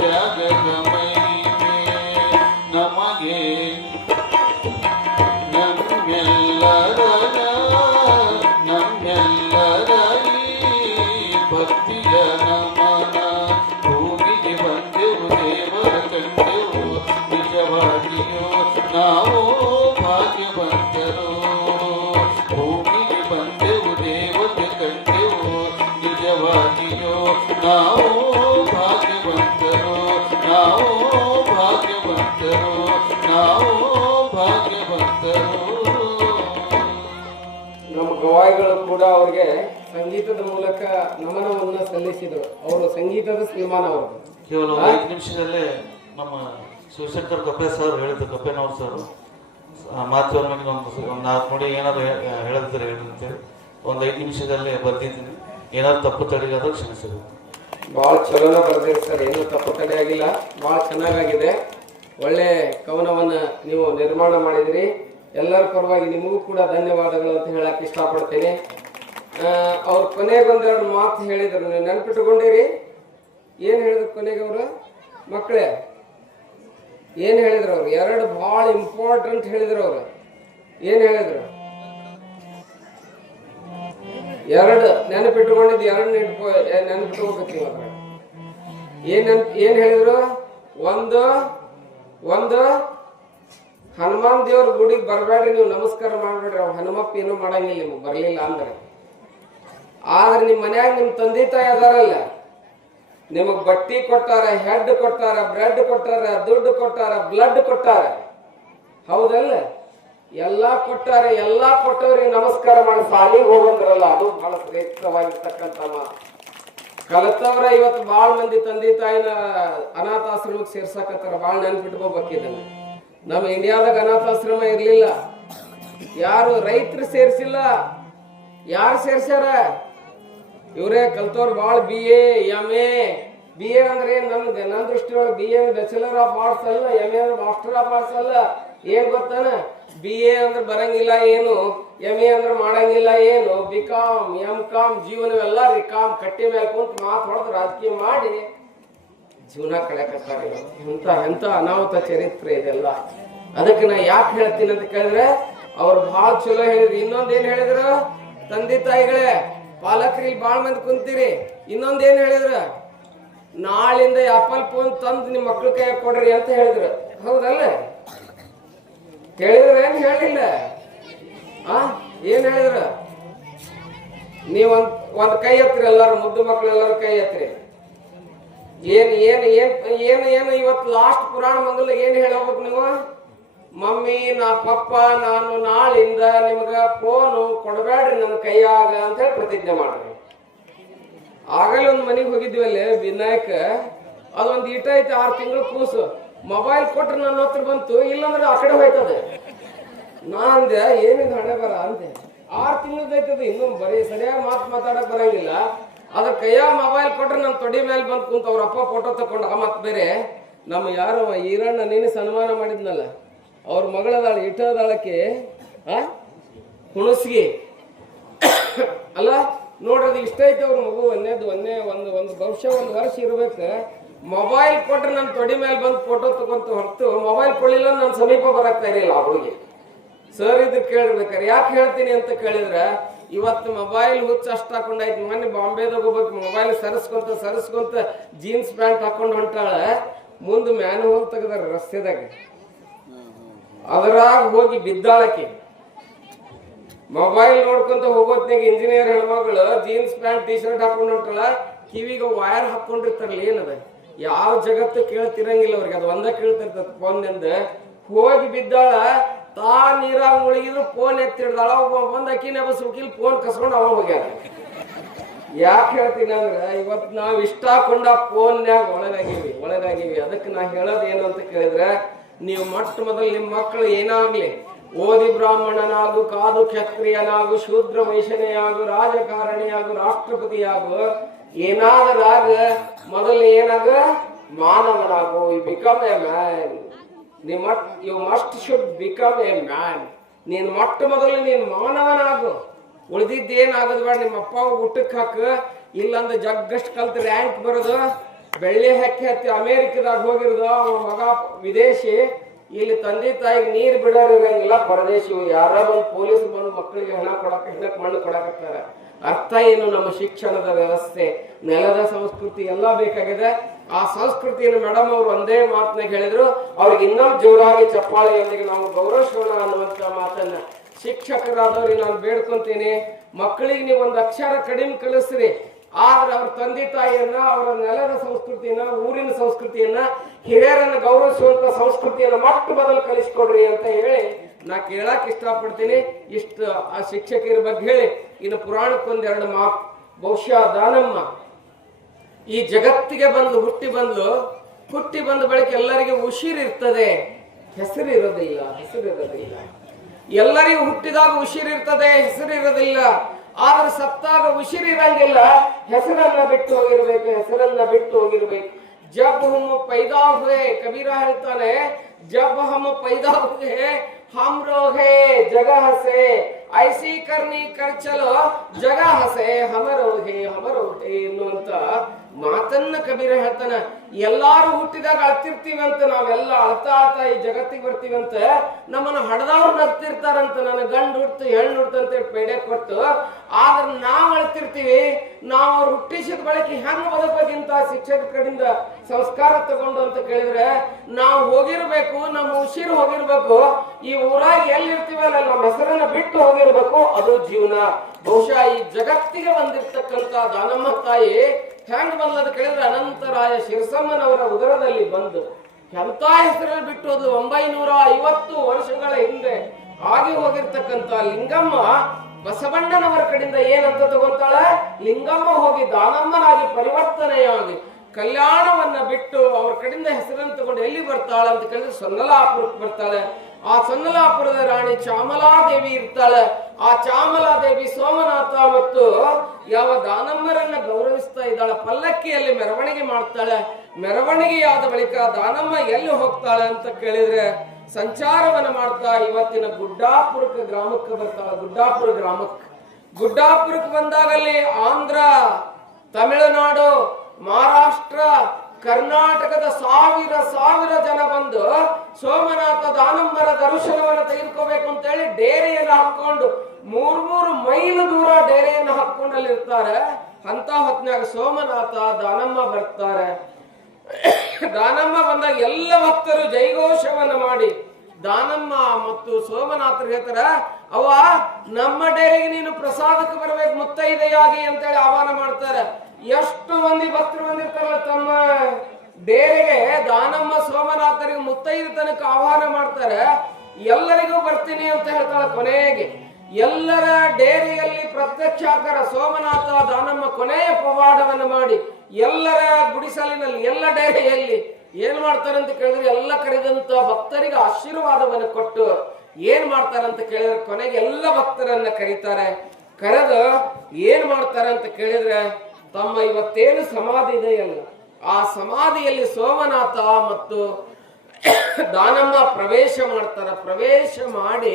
ತ್ಯಾಗದ ಮಹಿಮೆ. ನಮಗೆ ನಮ್ಮೆಲ್ಲರ ಈ ಭಕ್ತಿಯ ನಮನ. ಭೂಮಿಗೆ ಬಂದೆವು ದೇವರ ಕಂಡೆವು, ನಿಜವಾಗಿಯೂ ನಾವು ಭಾಗ್ಯವಂತರು. ಭೂಮಿಗೆ ಬಂದೆವು ದೇವತೆ ಕಂಡೆವು, ನಿಜವಾಗಿಯೂ ನಾವು ಭಾಗ್ಯವಂತರು, ನಾವು ಭಾಗ್ಯವಂತರು. ಭಕ್ತರು ನಾವು ಭಾಗ್ಯವಂತರು. ನಮ್ಮ ಗವಾಯಿಗಳು ಕೂಡ ಅವ್ರಿಗೆ ಸಂಗೀತದ ಮೂಲಕ ನಮನವನ್ನ ಸಲ್ಲಿಸಿದರು. ಅವರು ಸಂಗೀತದ ಸನ್ಮಾನ ಅವರು. ಕೇವಲ 5 ನಿಮಿಷದಲ್ಲೇ ನಮ್ಮ ಶಿವಶಂಕರ್ ಕಪ್ಪೆ ಸರ್ ಹೇಳಿದ್ರು, ಕಪ್ಪೆನವ್ರು ಸರ್ ಮಾತುಗಳ ಮೇಲೆ ಒಂದು 4 ನುಡಿ ಏನಾದ್ರು ಹೇಳಿದ್ರೆ ಹೇಳಂತೇಳಿ ಒಂದು 5 ನಿಮಿಷದಲ್ಲೇ ಬರ್ದಿದ್ದೀನಿ. ಏನಾದ್ರು ತಪ್ಪು ತಡೆಗಾದ್ರೆ ಕ್ಷಮಿಸಬೇಕು. ಭಾಳ ಚಲೋನ ಬರ್ದಿರಿ ಸರ್, ಏನು ತಪ್ಪು ತಡೆ ಆಗಿಲ್ಲ, ಭಾಳ ಚೆನ್ನಾಗಾಗಿದೆ. ಒಳ್ಳೆ ಕವನವನ್ನು ನೀವು ನಿರ್ಮಾಣ ಮಾಡಿದಿರಿ. ಎಲ್ಲರ ಪರವಾಗಿ ನಿಮಗೂ ಕೂಡ ಧನ್ಯವಾದಗಳು ಅಂತ ಹೇಳಕ್ಕೆ ಇಷ್ಟಪಡ್ತೀನಿ. ಅವ್ರು ಕೊನೆಗೊಂದೆರಡು ಮಾತು ಹೇಳಿದರು, ನೀವು ನೆನಪಿಟ್ಟುಕೊಂಡಿರಿ. ಏನು ಹೇಳಿದ್ರು ಕೊನೆಗೆ ಅವರು? ಮಕ್ಕಳೇ ಏನು ಹೇಳಿದ್ರು ಅವರು? 2 ಭಾಳ ಇಂಪಾರ್ಟೆಂಟ್ ಹೇಳಿದ್ರು ಅವರು. ಏನು ಹೇಳಿದ್ರು? 2 ನೆನಪಿಟ್ಟುಕೊಂಡಿದ್ದು 2 ನೆನಪಿಟ್ಕೋಬೇಕು. ಏನ್ ಹೇಳಿದ್ರು? ಒಂದು ಹನುಮಾನ್ ದೇವ್ರ ಗುಡಿಗೆ ಬರಬೇಡ್ರಿ, ನೀವು ನಮಸ್ಕಾರ ಮಾಡ್ಬೇಡ್ರಿ, ಅವ್ ಹನುಮಪ್ಪ ಏನೂ ಮಾಡಂಗಿಲ್ಲ ನಿಮ್ಗೆ ಬರ್ಲಿಲ್ಲ ಅಂದ್ರೆ. ಆದ್ರೆ ನಿಮ್ಮ ಮನ್ಯಾಗ ನಿಮ್ಮ ತಂದೆ ತಾಯಿ ಅದಾರಲ್ಲ, ನಿಮಗ್ ಬಟ್ಟಿ ಕೊಟ್ಟಾರ, ಹೆಡ್ ಕೊಟ್ಟಾರ, ಬ್ರೆಡ್ ಕೊಟ್ಟಾರ, ದುಡ್ಡು ಕೊಟ್ಟಾರ, ಬ್ಲಡ್ ಕೊಟ್ಟಾರ, ಹೌದಲ್ಲ? ಎಲ್ಲಾ ಕೊಟ್ಟಾರ. ಎಲ್ಲಾ ಕೊಟ್ಟವ್ರಿಗೆ ನಮಸ್ಕಾರ ಮಾಡಿ ಸಾಲಿಗೆ ಹೋಗಂದ್ರಲ್ಲ, ಅದು ಬಹಳ ಶ್ರೇಷ್ಠವಾಗಿರ್ತಕ್ಕಂಥ ಮಾತು. ಕಲಿತವ್ರ ಇವತ್ತು ಭಾಳ ಮಂದಿ ತಂದೆ ತಾಯಿನ ಅನಾಥಾಶ್ರಮಕ್ಕೆ ಸೇರ್ಸಕತ್ತಾರ. ಭಾಳ ನೆನ್ಪಿಟ್ಕೋಬೇಕಿದನ್ನ. ನಮ್ಮ ಇಂಡಿಯಾದಾಗ ಅನಾಥಾಶ್ರಮ ಇರ್ಲಿಲ್ಲ. ಯಾರು ರೈತರು ಸೇರ್ಸಿಲ್ಲ. ಯಾರು ಸೇರ್ಸ್ಯಾರ? ಇವರೇ ಕಲ್ತವ್ರು ಭಾಳ. BA MA. BA ಅಂದ್ರೆ ನನ್ನ ದೃಷ್ಟಿಯೊಳಗೆ BA ಬ್ಯಾಚುಲರ್ ಆಫ್ ಆರ್ಟ್ಸ್ ಅಲ್ಲ, MA ಅಂದ್ರೆ ಮಾಸ್ಟರ್ ಆಫ್ ಆರ್ಟ್ಸ್ ಅಲ್ಲ. ಏನ್ ಗೊತ್ತಾನ? BA ಅಂದ್ರೆ ಬರಂಗಿಲ್ಲ ಏನು, MA ಅಂದ್ರೆ ಮಾಡಂಗಿಲ್ಲ ಏನು, BCom MCom ಜೀವನವೆಲ್ಲ ರಿಕಾಮ್ ಕಟ್ಟಿ ಮೇಲೆ ಕುಂತ ಮಾತು ಹೊಡೆದು ರಾಜಕೀಯ ಮಾಡಿ ಜೀವನ ಕಳೆಕತ್ತಾರೆ. ಎಂತ ಅನಾಹುತ ಚರಿತ್ರೆ ಇದೆಲ್ಲ. ಅದಕ್ಕೆ ನಾ ಯಾಕೆ ಹೇಳ್ತೀನಿ ಅಂತ ಕೇಳಿದ್ರೆ, ಅವ್ರು ಭಾಳ ಚಲೋ ಹೇಳಿದ್ರು. ಇನ್ನೊಂದೇನ್ ಹೇಳಿದ್ರು? ತಂದೆ ತಾಯಿಗಳೇ, ಪಾಲಕರಿಗೆ ಭಾಳ ಮಂದಿ ಕುಂತೀರಿ. ಇನ್ನೊಂದೇನ್ ಹೇಳಿದ್ರು? ನಾಳಿಂದ ಆಪಲ್ ಫೋನ್ ತಂದು ನಿಮ್ಮ ಮಕ್ಳ ಕೈ ಕೊಡ್ರಿ ಅಂತ ಹೇಳಿದ್ರು. ಹೌದಲ್ಲ? ಹೇಳಿದ್ರ ಏನ್ ಹೇಳಿಲ್ಲ? ಏನ್ ಹೇಳಿದ್ರ? ನೀವ್ ಒಂದ್ ಕೈ ಎತ್ರಿ, ಎಲ್ಲಾರು ಮುದ್ದು ಮಕ್ಳು ಎಲ್ಲಾರು ಕೈ ಎತ್ರಿ. ಏನ್ ಏನ್ ಏನ್ ಏನ್ ಏನು ಇವತ್ತು ಲಾಸ್ಟ್ ಪುರಾಣ ಮಂಗಲ ಏನ್ ಹೇಳೋಗ್ಬೇಕು ನೀವು? ಮಮ್ಮಿ ಪಪ್ಪ ನಾನು ನಾಳಿಂದ ನಿಮ್ಗ ಫೋನು ಕೊಡಬೇಡ್ರಿ ನನ್ನ ಕೈಯಾಗ ಅಂತ ಹೇಳಿ ಪ್ರತಿಜ್ಞೆ ಮಾಡ್ರಿ. ಆಗಲೇ ಒಂದ್ ಮನೆಗೆ ಹೋಗಿದ್ವಲ್ಲೇ ವಿನಾಯಕ, ಅದೊಂದು ಈಟ ಐತೆ 6 ತಿಂಗಳು ಕೂಸು. ಮೊಬೈಲ್ ಕೊಟ್ರೆ ನನ್ನ ಹತ್ರ ಬಂತು, ಇಲ್ಲಾಂದ್ರೆ ಆ ಕಡೆ ಹೋಯ್ತದೆ. ನಾ ಅಂದೆ ಏನಿದು ಹಣೆ ಬರ ಅಂದೆ. 6 ತಿಂಗಳದೈತದ, ಇನ್ನೂ ಬರೀ ಸರಿಯಾಗಿ ಮಾತಾಡಕ್ ಬರಂಗಿಲ್ಲ. ಅದ್ರ ಕೈಯಾಗ ಮೊಬೈಲ್ ಕೊಟ್ರೆ ನನ್ನ ತೊಡಿ ಮೇಲೆ ಬಂದು ಕುಂತ ಅವ್ರ ಅಪ್ಪ ಫೋಟೋ ತಕೊಂಡ. ಮತ್ ಬೇರೆ ನಮ್ಮ ಯಾರು ಈರಣ್ಣ ನೀನು ಸನ್ಮಾನ ಮಾಡಿದ್ನಲ್ಲ, ಅವ್ರ ಮಗಳದಾಳ ಇಟ್ಟದಾಳಕ್ಕೆ ಹುಣಸ್ಗಿ ಅಲ್ಲ ನೋಡ್ರಿ, ಇಷ್ಟ ಐತೆ ಅವ್ರ ಮಗು. ಒಂದು ಬಹುಶಃ 1 ವರ್ಷ ಇರ್ಬೇಕು. ಮೊಬೈಲ್ ಕೊಟ್ರೆ ನನ್ನ ತೊಡಿ ಮೇಲೆ ಬಂದು ಫೋಟೋ ತಗೊಂತ ಹೊರತು ಮೊಬೈಲ್ ಕೊಡ್ಲಿಲ್ಲ ನನ್ನ ಸಮೀಪ ಬರಾಕ್ತಾ ಇರಲಿಲ್ಲ ಆ ಹುಡುಗಿ. ಸರ್ ಇದು ಕೇಳಿರ್ಬೇಕಾರೆ ಯಾಕೆ ಹೇಳ್ತೀನಿ ಅಂತ ಕೇಳಿದ್ರೆ, ಇವತ್ತು ಮೊಬೈಲ್ ಹುಚ್ಚ ಅಷ್ಟು ಹಾಕೊಂಡಾಯ್ತು. ಮೊನ್ನೆ ಬಾಂಬೆದಾಗ ಹೋಗ್ಬೇಕು, ಮೊಬೈಲ್ ಸರಿಸ್ಕೊಂತ ಜೀನ್ಸ್ ಪ್ಯಾಂಟ್ ಹಾಕೊಂಡು ಹೊಂಟಾಳ. ಮುಂದೆ ಮ್ಯಾನ್ಹೋಲ್ ತೆಗದಾರ ರಸ್ತೆದಾಗ, ಅದರಾಗ ಹೋಗಿ ಬಿದ್ದಾಳಕ್ಕೆ. ಮೊಬೈಲ್ ನೋಡ್ಕೊಂತ ಹೋಗೋತ್ನಾಗ ಇಂಜಿನಿಯರ್ ಹೆಣ್ಮಗಳು ಜೀನ್ಸ್ ಪ್ಯಾಂಟ್ ಟಿ ಶರ್ಟ್ ಹಾಕೊಂಡು ಹೊಂಟಾಳ. ಕಿವಿಗೆ ವೈರ್ ಹಾಕೊಂಡಿರ್ತಾರಲ್ಲ, ಏನದ ಯಾವ ಜಗತ್ತು ಕೇಳ್ತಿರಂಗಿಲ್ಲ ಅವ್ರಿಗೆ, ಅದು ಒಂದ ಕೇಳ್ತಿರ್ತದ ಫೋನ್ನಿಂದ. ಹೋಗಿ ಬಿದ್ದಾಳ. ತಾ ನೀರಾಗ ಮುಳುಗಿದ್ರು ಫೋನ್ ಎತ್ತಿಡ್ದಾಳ. ಒಬ್ಬ ಬಂದ್ ಅಕ್ಕಿನ ಬಸ್ಕಿಲ್ ಫೋನ್ ಕಸ್ಕೊಂಡು ಅವ ಹೋಗ್ಯಾರ. ಯಾಕೆ ಹೇಳ್ತೀನಿ ಅಂದ್ರೆ, ಇವತ್ತು ನಾವ್ ಇಷ್ಟ ಹಾಕೊಂಡ ಫೋನ್ಯಾಗ ಒಳಗಾಗಿವಿ. ಅದಕ್ಕೆ ನಾ ಹೇಳೋದು ಏನು ಅಂತ ಕೇಳಿದ್ರೆ, ನೀವು ಮೊದಲು ನಿಮ್ಮ ಮಕ್ಕಳು ಏನಾಗ್ಲಿ, ಓದಿ ಬ್ರಾಹ್ಮಣನಾಗು, ಕಾದು ಕ್ಷತ್ರಿಯನಾಗು, ಶೂದ್ರ ವೈಶ್ಯನೆಯಾಗು, ರಾಜಕಾರಣಿಯಾಗು, ರಾಷ್ಟ್ರಪತಿಯಾಗು, ಏನಾದರಾಗ ಮೊದಲು ಏನಾಗ ಮಾನವನಾಗು. You become a man. You must should become a man. ನೀನು ಮೊದಲು ನೀನು ಮಾನವನಾಗು. ಉಳಿದಿದ್ದೇನಾಗದ್ ಬೇಡ. ನಿಮ್ಮ ಅಪ್ಪ ಊಟಕ್ಕೆ ಹಾಕು, ಇಲ್ಲಂದ್ರೆ ಜಗ್ಗಷ್ಟು ಕಲ್ತು ರ್ಯಾಂಕ್ ಬರೋದು, ಬೆಳ್ಳಿ ಹತ್ತಿ ಅಮೇರಿಕದಾಗ ಹೋಗಿರೋದು, ಅವನ ಮಗ ವಿದೇಶಿ, ಇಲ್ಲಿ ತಂದೆ ತಾಯಿಗೆ ನೀರು ಬಿಡೋರು ಇರಂಗಿಲ್ಲ, ಪರದೇಶಿ. ಯಾರ ಬಂದು ಪೊಲೀಸ್ ಬಂದು ಮಕ್ಕಳಿಗೆ ಹೆಣಕ್ಕೆ ಮಣ್ಣು ಕೊಡಕತ್ತಾರೆ. ಅರ್ಥ ಏನು? ನಮ್ಮ ಶಿಕ್ಷಣದ ವ್ಯವಸ್ಥೆ, ನೆಲದ ಸಂಸ್ಕೃತಿ ಎಲ್ಲ ಬೇಕಾಗಿದೆ. ಆ ಸಂಸ್ಕೃತಿಯನ್ನು ಮೇಡಮ್ ಅವರು ಒಂದೇ ಮಾತನಾಗ ಹೇಳಿದ್ರು. ಅವ್ರಿಗೆ ಇನ್ನೊಂದು ಜೋರಾಗಿ ಚಪ್ಪಾಳೆಯೊಂದಿಗೆ ನಾವು ಗೌರವಿಸೋಣ ಅನ್ನುವಂಥ ಮಾತನ್ನ ಶಿಕ್ಷಕರಾದವ್ರಿಗೆ ನಾನು ಬೇಡ್ಕೊಂತೀನಿ. ಮಕ್ಕಳಿಗೆ ನೀವು ಒಂದು ಅಕ್ಷರ ಕಡಿಮೆ ಕಲಿಸ್ರಿ, ಆದ್ರೆ ಅವ್ರ ತಂದೆ ತಾಯಿಯನ್ನ, ಅವರ ನೆಲದ ಸಂಸ್ಕೃತಿಯನ್ನ, ಊರಿನ ಸಂಸ್ಕೃತಿಯನ್ನ ಹಿರಿಯರನ್ನು ಗೌರವಿಸುವಂತ ಸಂಸ್ಕೃತಿಯನ್ನು ಮೊಟ್ಟ ಮೊದಲು ಕಲಿಸ್ಕೊಡ್ರಿ ಅಂತ ಹೇಳಿ ನಾ ಕೇಳಕ್ ಇಷ್ಟಪಡ್ತೀನಿ. ಇಷ್ಟು ಆ ಶಿಕ್ಷಕಿಯರ ಬಗ್ಗೆ ಹೇಳಿ ಇನ್ನು ಪುರಾಣಕ್ಕೊಂದೆರಡು ಮಾತು. ಬಹುಶಃ ದಾನಮ್ಮ ಈ ಜಗತ್ತಿಗೆ ಹುಟ್ಟಿ ಬಂದ ಬಳಿಕ ಎಲ್ಲರಿಗೆ ಉಸಿರಿರ್ತದೆ, ಹೆಸರಿರೋದಿಲ್ಲ. ಎಲ್ಲರಿಗೂ ಹುಟ್ಟಿದಾಗ ಉಸಿರಿರ್ತದೆ, ಹೆಸರಿರೋದಿಲ್ಲ. ಆದ್ರೆ ಸತ್ತಾಗ ಉಸಿರಿರಂಗಿಲ್ಲ, ಹೆಸರನ್ನ ಬಿಟ್ಟು ಹೋಗಿರ್ಬೇಕು. ಜಬ್ ಹಮ್ ಪೈದಾ ಹುए, ಕಬೀರ ಹೇಳ್ತಾನೆ, ಜಬ್ ಹಮ್ ಪೈದಾ ಹುए हम रोहे जगह से ऐसी करनी कर चलो जगह से हमरोहे ಎನ್ನುವಂತ ಮಾತನ್ನ ಕಬೀರ ಹೇಳ್ತಾನ. ಎಲ್ಲಾರು ಹುಟ್ಟಿದಾಗ ಅಳ್ತಿರ್ತೀವಿ ಅಂತ, ನಾವೆಲ್ಲ ಅಳ್ತಾ ಈ ಜಗತ್ತಿಗೆ ಬರ್ತೀವಿ ಅಂತ ನಮ್ಮನ್ನ ಹಡದವ್ರು ನಗ್ತಿರ್ತಾರಂತ. ನನ್ನ ಗಂಡು ಹುಟ್ಟು ಹೆಣ್ಣು ಹುಟ್ಟಂತ ಪೇಡೆ ಕೊಟ್ಟು, ಆದ್ರೆ ನಾವ್ ಅಳ್ತಿರ್ತೀವಿ. ನಾವು ಅವ್ರು ಹುಟ್ಟಿಸಿದ ಬಳಿಕ ಹೆಂಗ್ ಬದುಕಬೇಕಿಂತ ಶಿಕ್ಷಕರ ಕಡೆಯಿಂದ ಸಂಸ್ಕಾರ ತಗೊಂಡು ಅಂತ ಕೇಳಿದ್ರೆ, ನಾವು ಹೋಗಿರ್ಬೇಕು, ನಮ್ಮ ಉಸಿರು ಹೋಗಿರ್ಬೇಕು, ಈ ಊರಾಗ ಎಲ್ಲಿರ್ತೀವಲ್ಲ ನಮ್ಮ ಹೆಸರನ್ನ ಬಿಟ್ಟು ಹೋಗಿರ್ಬೇಕು, ಅದು ಜೀವನ. ಬಹುಶಃ ಈ ಜಗತ್ತಿಗೆ ಬಂದಿರ್ತಕ್ಕಂತ ದಾನಮ್ಮ ತಾಯಿ ಹೆಂಗ್ ಬಂದದ ಕೇಳಿದ್ರೆ, ಅನಂತರಾಯ ಶಿರಸಮ್ಮನವರ ಉದರದಲ್ಲಿ ಬಂದು ಎಂತ ಹೆಸರಲ್ಲಿ ಬಿಟ್ಟು ಹೋದ್ಲು. 950 ವರ್ಷಗಳ ಹಿಂದೆ ಆಗಿ ಹೋಗಿರ್ತಕ್ಕಂತ ಲಿಂಗಮ್ಮ ಬಸವಣ್ಣನವರ ಕಡೆಯಿಂದ ಏನಂತ ತಗೊಂತಾಳೆ, ಲಿಂಗಮ್ಮ ಹೋಗಿ ದಾನಮ್ಮನಾಗಿ ಪರಿವರ್ತನೆಯಾಗಿ ಕಲ್ಯಾಣವನ್ನ ಬಿಟ್ಟು ಅವ್ರ ಕಡೆಯಿಂದ ಹೆಸರನ್ನು ತಗೊಂಡು ಎಲ್ಲಿ ಬರ್ತಾಳೆ ಅಂತ ಕೇಳಿದ್ರೆ ಸೊನ್ನಲಾಪುರಕ್ಕೆ ಬರ್ತಾಳೆ. ಆ ಸೊನ್ನಲಾಪುರದ ರಾಣಿ ಚಾಮಲಾದೇವಿ ಇರ್ತಾಳೆ. ಆ ಚಾಮಲಾದೇವಿ ಸೋಮನಾಥ ಮತ್ತು ಯಾವ ದಾನಮ್ಮರನ್ನ ಗೌರವಿಸ್ತಾ ಇದ್ದಾಳೆ. ಪಲ್ಲಕ್ಕಿಯಲ್ಲಿ ಮೆರವಣಿಗೆ ಮಾಡ್ತಾಳೆ. ಮೆರವಣಿಗೆಯಾದ ಬಳಿಕ ದಾನಮ್ಮ ಎಲ್ಲಿ ಹೋಗ್ತಾಳೆ ಅಂತ ಕೇಳಿದ್ರೆ, ಸಂಚಾರವನ್ನ ಮಾಡ್ತಾ ಇವತ್ತಿನ ಗುಡ್ಡಾಪುರಕ್ಕೆ ಗ್ರಾಮಕ್ಕೆ ಬರ್ತಾಳೆ. ಗುಡ್ಡಾಪುರಕ್ಕೆ ಬಂದಾಗಲ್ಲಿ ಆಂಧ್ರ, ತಮಿಳುನಾಡು, ಮಹಾರಾಷ್ಟ್ರ, ಕರ್ನಾಟಕದ ಸಾವಿರ ಜನ ಬಂದು ಸೋಮನಾಥ ದಾನಮ್ಮರ ದರ್ಶನವನ್ನು ತೆಗೆದುಕೋಬೇಕು ಅಂತ ಹೇಳಿ ಡೇರೆಯನ್ನು ಹಾಕೊಂಡು 3 ಮೈಲು ದೂರ ಡೇರೆಯನ್ನು ಹಾಕೊಂಡಲ್ಲಿ ಇರ್ತಾರೆ. ಅಂತ ಹೊತ್ನಾಗ ಸೋಮನಾಥ ದಾನಮ್ಮ ಬರ್ತಾರೆ. ದಾನಮ್ಮ ಬಂದಾಗ ಎಲ್ಲ ಭಕ್ತರು ಜೈಘೋಷವನ್ನ ಮಾಡಿ ದಾನಮ್ಮ ಮತ್ತು ಸೋಮನಾಥರು ಹೇಳ್ತಾರ, ಅವ್ವ ನಮ್ಮ ಡೇರೆಗೆ ನೀನು ಪ್ರಸಾದಕ್ಕೆ ಬರ್ಬೇಕು ಮುತ್ತೈದೆಯಾಗಿ ಅಂತೇಳಿ ಆಹ್ವಾನ ಮಾಡ್ತಾರೆ. ಎಷ್ಟು ಮಂದಿ ಭಕ್ತರು ಬಂದಿರ್ತಾರಲ್ಲ ತಮ್ಮ ಡೇರೆಗೆ, ದಾನಮ್ಮ ಸೋಮನಾಥರಿಗೆ ಮುತ್ತೈದು ತನಕ ಆಹ್ವಾನ ಮಾಡ್ತಾರೆ. ಎಲ್ಲರಿಗೂ ಬರ್ತೀನಿ ಅಂತ ಹೇಳ್ತಾಳೆ. ಕೊನೆಗೆ ಎಲ್ಲರ ಡೇರೆಯಲ್ಲಿ ಪ್ರತ್ಯಕ್ಷಾಕಾರ ಸೋಮನಾಥ ದಾನಮ್ಮ ಕೊನೆಯ ಪವಾಡವನ್ನು ಮಾಡಿ ಎಲ್ಲರ ಗುಡಿಸಲಿನಲ್ಲಿ ಎಲ್ಲ ಡೇರೆಯಲ್ಲಿ ಏನ್ ಮಾಡ್ತಾರಂತ ಕೇಳಿದ್ರೆ, ಎಲ್ಲ ಕರೆದಂತ ಭಕ್ತರಿಗೆ ಆಶೀರ್ವಾದವನ್ನು ಕೊಟ್ಟು ಏನ್ ಮಾಡ್ತಾರಂತ ಕೇಳಿದ್ರೆ, ಕೊನೆಗೆ ಎಲ್ಲ ಭಕ್ತರನ್ನ ಕರೀತಾರೆ. ಕರೆದು ಏನ್ ಮಾಡ್ತಾರೆ ಅಂತ ಕೇಳಿದ್ರೆ, ತಮ್ಮ ಇವತ್ತೇನು ಸಮಾಧಿ ಇದೆಯಲ್ಲ, ಆ ಸಮಾಧಿಯಲ್ಲಿ ಸೋಮನಾಥ ಮತ್ತು ದಾನಮ್ಮ ಪ್ರವೇಶ ಮಾಡ್ತಾರ. ಪ್ರವೇಶ ಮಾಡಿ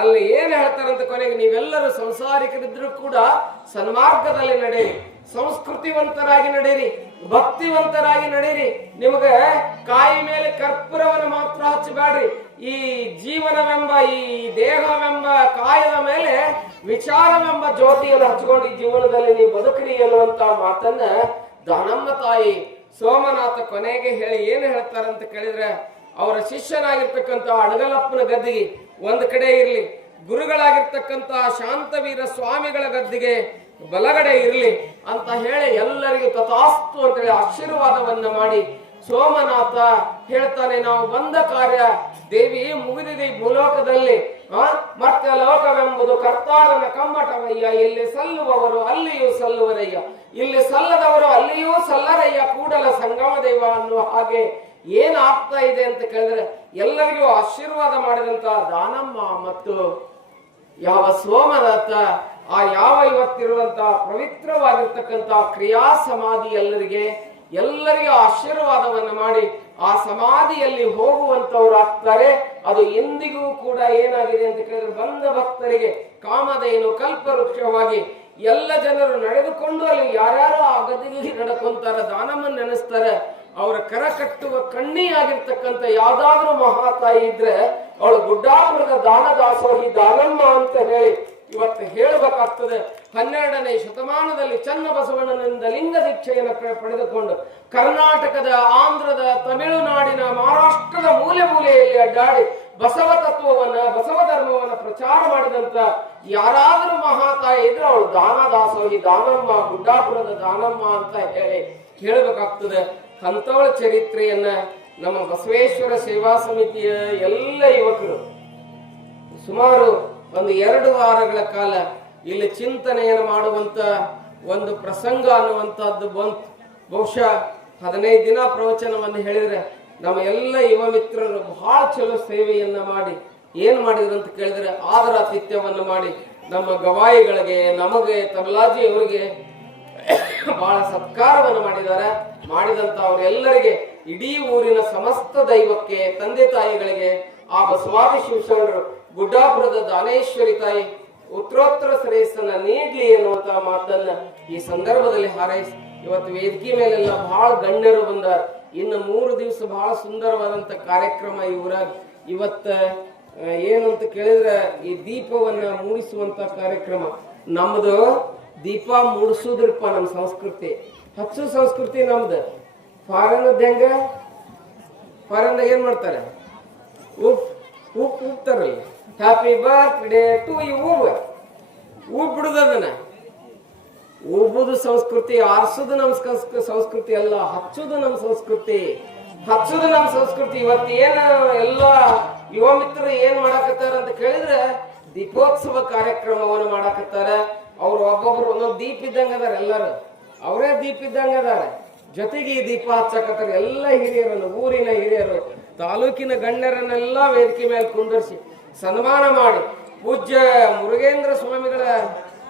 ಅಲ್ಲಿ ಏನ್ ಹೇಳ್ತಾರಂತ ಕೊನೆಗೆ, ನೀವೆಲ್ಲರೂ ಸಂಸಾರಿಕರಿದ್ರು ಕೂಡ ಸನ್ಮಾರ್ಗದಲ್ಲಿ ನಡೆಯಿರಿ, ಸಂಸ್ಕೃತಿವಂತರಾಗಿ ನಡೆಯಿರಿ, ಭಕ್ತಿವಂತರಾಗಿ ನಡೆಯಿರಿ. ನಿಮಗೆ ಕಾಯಿ ಮೇಲೆ ಕರ್ಪೂರವನ್ನು ಮಾತ್ರ ಹಚ್ಚಬೇಡ್ರಿ. ಈ ಜೀವನವೆಂಬ ಈ ದೇಹವೆಂಬ ಕಾಯದ ಮೇಲೆ ವಿಚಾರವೆಂಬ ಜ್ಯೋತಿಯನ್ನು ಹಚ್ಕೊಂಡು ಈ ಜೀವನದಲ್ಲಿ ನೀವು ಬದುಕ್ರಿ ಅನ್ನುವಂತ ಮಾತನ್ನ ದಾನಮ್ಮ ತಾಯಿ ಸೋಮನಾಥ ಕೊನೆಗೆ ಹೇಳಿ ಏನ್ ಹೇಳ್ತಾರಂತ ಕೇಳಿದ್ರೆ, ಅವರ ಶಿಷ್ಯನಾಗಿರ್ತಕ್ಕಂಥ ಅಡಗಲಪ್ಪನ ಗದ್ದಿಗೆ ಒಂದ್ ಕಡೆ ಇರ್ಲಿ, ಗುರುಗಳಾಗಿರ್ತಕ್ಕಂಥ ಶಾಂತವೀರ ಸ್ವಾಮಿಗಳ ಗದ್ದಿಗೆ ಬಲಗಡೆ ಇರ್ಲಿ ಅಂತ ಹೇಳಿ ಎಲ್ಲರಿಗೂ ತಥಾಸ್ತು ಅಂತೇಳಿ ಆಶೀರ್ವಾದವನ್ನ ಮಾಡಿ ಸೋಮನಾಥ ಹೇಳ್ತಾನೆ, ನಾವು ಬಂದ ಕಾರ್ಯ ದೇವಿ ಮುಗಿದಿದೆ ಈ ಭೂಲೋಕದಲ್ಲಿ. ಮತ್ತೆ ಲೋಕವೆಂಬುದು ಕರ್ತಾರನ ಕಮ್ಮಟವಯ್ಯ, ಇಲ್ಲಿ ಸಲ್ಲುವವರು ಅಲ್ಲಿಯೂ ಸಲ್ಲುವರಯ್ಯ, ಇಲ್ಲಿ ಸಲ್ಲದವರು ಅಲ್ಲಿಯೂ ಸಲ್ಲರಯ್ಯ, ಕೂಡಲ ಸಂಗಮ ದೇವ ಅನ್ನುವ ಹಾಗೆ ಏನಾಗ್ತಾ ಇದೆ ಅಂತ ಕೇಳಿದ್ರೆ, ಎಲ್ಲರಿಗೂ ಆಶೀರ್ವಾದ ಮಾಡಿದಂತ ದಾನಮ್ಮ ಮತ್ತು ಯಾವ ಸೋಮನಾಥ ಆ ಯಾವ ಇವತ್ತಿರುವಂತ ಪವಿತ್ರವಾಗಿರ್ತಕ್ಕಂಥ ಕ್ರಿಯಾ ಸಮಾಧಿ ಎಲ್ಲರಿಗೂ ಆಶೀರ್ವಾದವನ್ನು ಮಾಡಿ ಆ ಸಮಾಧಿಯಲ್ಲಿ ಹೋಗುವಂತವ್ರು ಆಗ್ತಾರೆ. ಅದು ಎಂದಿಗೂ ಕೂಡ ಏನಾಗಿದೆ ಅಂತ ಕೇಳಿದ್ರೆ, ಬಂದ ಭಕ್ತರಿಗೆ ಕಾಮಧೇನು ಕಲ್ಪವೃಕ್ಷವಾಗಿ ಎಲ್ಲ ಜನರು ನಡೆದುಕೊಂಡು ಅಲ್ಲಿ ಯಾರ್ಯಾರು ಆ ಗದಿಯಲ್ಲಿ ನಡ್ಕೊಂತಾರ, ದಾನಮ್ಮನ್ ನೆನೆಸ್ತಾರೆ. ಅವರ ಕರ ಕಟ್ಟುವ ಕಣ್ಣಿಯಾಗಿರ್ತಕ್ಕಂಥ ಯಾವ್ದಾದ್ರೂ ಮಹಾತಾಯಿ ಇದ್ರೆ ಅವಳು ಗುಡ್ಡಾಪುರದ ದಾನದಾಸೋಹಿ ದಾನಮ್ಮ ಅಂತ ಹೇಳಿ ಇವತ್ತು ಹೇಳಬೇಕಾಗ್ತದೆ. 12ನೇ ಶತಮಾನದಲ್ಲಿ ಚನ್ನಬಸವಣ್ಣನಿಂದ ಲಿಂಗ ದೀಕ್ಷೆಯನ್ನು ಪಡೆದುಕೊಂಡು ಕರ್ನಾಟಕದ, ಆಂಧ್ರದ, ತಮಿಳುನಾಡಿನ, ಮಹಾರಾಷ್ಟ್ರದ ಮೂಲೆಯಲ್ಲಿ ಅಡ್ಡಾಡಿ ಬಸವ ತತ್ವವನ್ನ, ಬಸವ ಧರ್ಮವನ್ನ ಪ್ರಚಾರ ಮಾಡಿದಂತ ಯಾರಾದ್ರೂ ಮಹಾತಾಯಿ ಇದ್ರೆ ಅವಳು ದಾನದಾಸೋಹಿ ದಾನಮ್ಮ, ಗುಡ್ಡಾಪುರದ ದಾನಮ್ಮ ಅಂತ ಹೇಳಿ ಹೇಳಬೇಕಾಗ್ತದೆ. ಅಂತವಳ ಚರಿತ್ರೆಯನ್ನ ನಮ್ಮ ಬಸವೇಶ್ವರ ಸೇವಾ ಸಮಿತಿಯ ಎಲ್ಲ ಯುವಕರು ಸುಮಾರು ಒಂದು 2 ವಾರಗಳ ಕಾಲ ಇಲ್ಲಿ ಚಿಂತನೆಯನ್ನು ಮಾಡುವಂತ ಒಂದು ಪ್ರಸಂಗ ಅನ್ನುವಂತಹದ್ದು ಬಂತು. ಬಹುಶಃ 15 ದಿನ ಪ್ರವಚನವನ್ನು ಹೇಳಿದ್ರೆ ನಮ್ಮ ಎಲ್ಲ ಯುವ ಮಿತ್ರರು ಬಹಳ ಚಲೋ ಸೇವೆಯನ್ನ ಮಾಡಿ ಏನ್ ಮಾಡಿದ್ರು ಅಂತ ಕೇಳಿದ್ರೆ ಆದರಾತಿಥ್ಯವನ್ನು ಮಾಡಿ ನಮ್ಮ ಗವಾಯಿಗಳಿಗೆ, ನಮಗೆ, ತಬಲಾಜಿ ಅವರಿಗೆ ಬಹಳ ಸತ್ಕಾರವನ್ನು ಮಾಡಿದ್ದಾರೆ. ಮಾಡಿದಂತ ಅವರೆಲ್ಲರಿಗೆ, ಇಡೀ ಊರಿನ ಸಮಸ್ತ ದೈವಕ್ಕೆ, ತಂದೆ ತಾಯಿಗಳಿಗೆ, ಆ ಬಸವಾದಿ ಶಿವಶರಣರು, ಗುಡ್ಡಾಪುರದ ದಾನೇಶ್ವರಿ ತಾಯಿ ಉತ್ತರೋತ್ತರ ಶ್ರೇಯಸ್ಸನ್ನ ನೀಡ್ಲಿ ಎನ್ನುವಂತ ಮಾತನ್ನ ಈ ಸಂದರ್ಭದಲ್ಲಿ ಹಾರೈಸಿ, ಇವತ್ತು ವೇದಿಕೆ ಮೇಲೆಲ್ಲ ಬಹಳ ಗಣ್ಯರು ಬಂದಾರ. ಇನ್ನು 3 ದಿವಸ ಬಹಳ ಸುಂದರವಾದಂತ ಕಾರ್ಯಕ್ರಮ ಈ ಊರಾಗ. ಇವತ್ತ ಏನಂತ ಕೇಳಿದ್ರೆ ಈ ದೀಪವನ್ನ ಮೂಡಿಸುವಂತ ಕಾರ್ಯಕ್ರಮ. ನಮ್ದು ದೀಪ ಮೂಡಿಸುದ್ರಪ್ಪ, ನಮ್ಮ ಸಂಸ್ಕೃತಿ ಹಚ್ಚು ಸಂಸ್ಕೃತಿ ನಮ್ದು. ಫಾರಿನದ್ ಹೆಂಗ? ಫಾರಿನ್ದಾಗ ಏನ್ ಮಾಡ್ತಾರೆ? ಉಪ್ತಾರಲ್ಲ, ಹ್ಯಾಪಿ ಬರ್ತ್ಡೇ ಟು ಯು. ಊಬ್ ಬಿಡುದನ್ನ ಊಬುದು ಸಂಸ್ಕೃತಿ, ಆರ್ಸುದು ನಮ್ ಸಂಸ್ಕೃತಿ ಅಲ್ಲ, ಹಚ್ಚುದು ನಮ್ ಸಂಸ್ಕೃತಿ. ಹಚ್ಚುದು ನಮ್ ಸಂಸ್ಕೃತಿ. ಇವತ್ತೇನ ಎಲ್ಲ ಯುವ ಮಿತ್ರರು ಏನ್ ಮಾಡಾಕತ್ತಾರ ಅಂತ ಕೇಳಿದ್ರೆ ದೀಪೋತ್ಸವ ಕಾರ್ಯಕ್ರಮವನ್ನು ಮಾಡಾಕತ್ತಾರ. ಅವ್ರು ಒಬ್ಬೊಬ್ರು ಒಂದೊಂದು ದೀಪ ಇದ್ದಂಗ ಅದಾರ, ಎಲ್ಲರೂ ಅವರೇ ದೀಪ ಇದ್ದಂಗ ಅದಾರ. ಜೊತೆಗೆ ಈ ದೀಪ ಹಚ್ಚಕತ್ತಾರ ಎಲ್ಲ ಹಿರಿಯರನ್ನು, ಊರಿನ ಹಿರಿಯರು, ತಾಲೂಕಿನ ಗಣ್ಯರನ್ನೆಲ್ಲ ವೇದಿಕೆ ಮೇಲೆ ಕುಂದರ್ಸಿ ಸನ್ಮಾನ ಮಾಡಿ ಪೂಜ್ಯ ಮುರುಗೇಂದ್ರ ಸ್ವಾಮಿಗಳ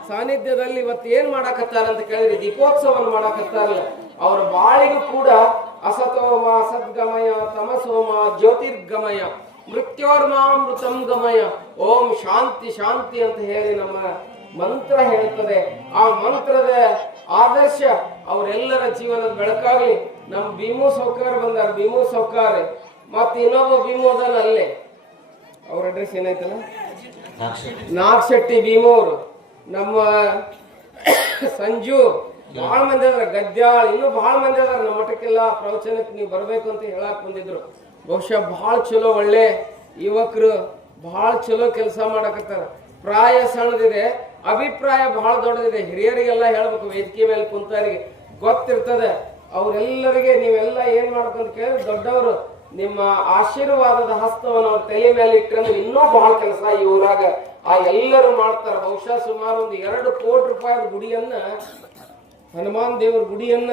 ಸಾನ್ನಿಧ್ಯದಲ್ಲಿ ಇವತ್ತು ಏನ್ ಮಾಡಾಕತ್ತಾರ ಅಂತ ಕೇಳಿದ್ರೆ ದೀಪೋತ್ಸವವನ್ನು ಮಾಡಾಕತ್ತಾರಲ್ಲ. ಅವ್ರ ಬಾಳಿಗೂ ಕೂಡ ಅಸತೋಮ ಸದ್ಗಮಯ ತಮಸೋಮ ಜ್ಯೋತಿರ್ಗಮಯ ಮೃತ್ಯೋರ್ಮಾಮೃತಂ ಗಮಯ ಓಂ ಶಾಂತಿ ಶಾಂತಿ ಅಂತ ಹೇಳಿ ನಮ್ಮ ಮಂತ್ರ ಹೇಳ್ತದೆ. ಆ ಮಂತ್ರದ ಆದರ್ಶ ಅವರೆಲ್ಲರ ಜೀವನದ ಬೆಳಕಾಗ್ಲಿ. ನಮ್ಮ ಭೀಮು ಸೌಕಾರ ಬಂದಾರ, ಭೀಮು ಸೌಕಾರ, ಮತ್ತೆ ಇನ್ನೊಬ್ಬ ಭೀಮು ಅದಾನ ಅಲ್ಲೇ, ಅವ್ರ ಅಡ್ರೆಸ್ ಏನಾಯ್ತಲ್ಲ, ನಾಗಶೆಟ್ಟಿ ಭೀಮು ಅವರು, ನಮ್ಮ ಸಂಜು, ಬಹಳ ಮಂದಿ ಅದಾರ, ಗದ್ಯಾಳ್, ಇನ್ನೂ ಬಹಳ ಮಂದಿ ಅದಾರ. ನಮ್ಮ ಮಠಕ್ಕೆಲ್ಲ ಪ್ರವಚನಕ್ಕೆ ನೀವು ಬರ್ಬೇಕು ಅಂತ ಹೇಳಕ್ ಬಂದಿದ್ರು. ಬಹುಶಃ ಬಹಳ ಚಲೋ ಒಳ್ಳೆ ಯುವಕರು, ಬಹಳ ಚಲೋ ಕೆಲಸ ಮಾಡಕತ್ತಾರ. ಪ್ರಾಯ ಸಣ್ಣದಿದೆ, ಅಭಿಪ್ರಾಯ ಬಹಳ ದೊಡ್ಡದಿದೆ. ಹಿರಿಯರಿಗೆಲ್ಲ ಹೇಳ್ಬೇಕು, ವೇದಿಕೆ ಮೇಲೆ ಕುಂತವರಿಗೆ ಗೊತ್ತಿರ್ತದೆ. ಅವರೆಲ್ಲರಿಗೆ ನೀವೆಲ್ಲ ಏನ್ ಮಾಡ್ಬೇಕಂತ ಕೇಳಿದ್ರೆ ದೊಡ್ಡವರು ನಿಮ್ಮ ಆಶೀರ್ವಾದದ ಹಸ್ತವನ್ನು ಅವ್ರ ತಲೆ ಮೇಲೆ ಇಟ್ಟರೆ ಇನ್ನೂ ಬಹಳ ಕೆಲಸ ಈ ಊರಾಗ ಆ ಎಲ್ಲರೂ ಮಾಡ್ತಾರ. ಬಹುಶಃ ಸುಮಾರು ಒಂದು 2 ಕೋಟಿ ರೂಪಾಯಿದ ಗುಡಿಯನ್ನ, ಹನುಮಾನ್ ದೇವ್ರ ಗುಡಿಯನ್ನ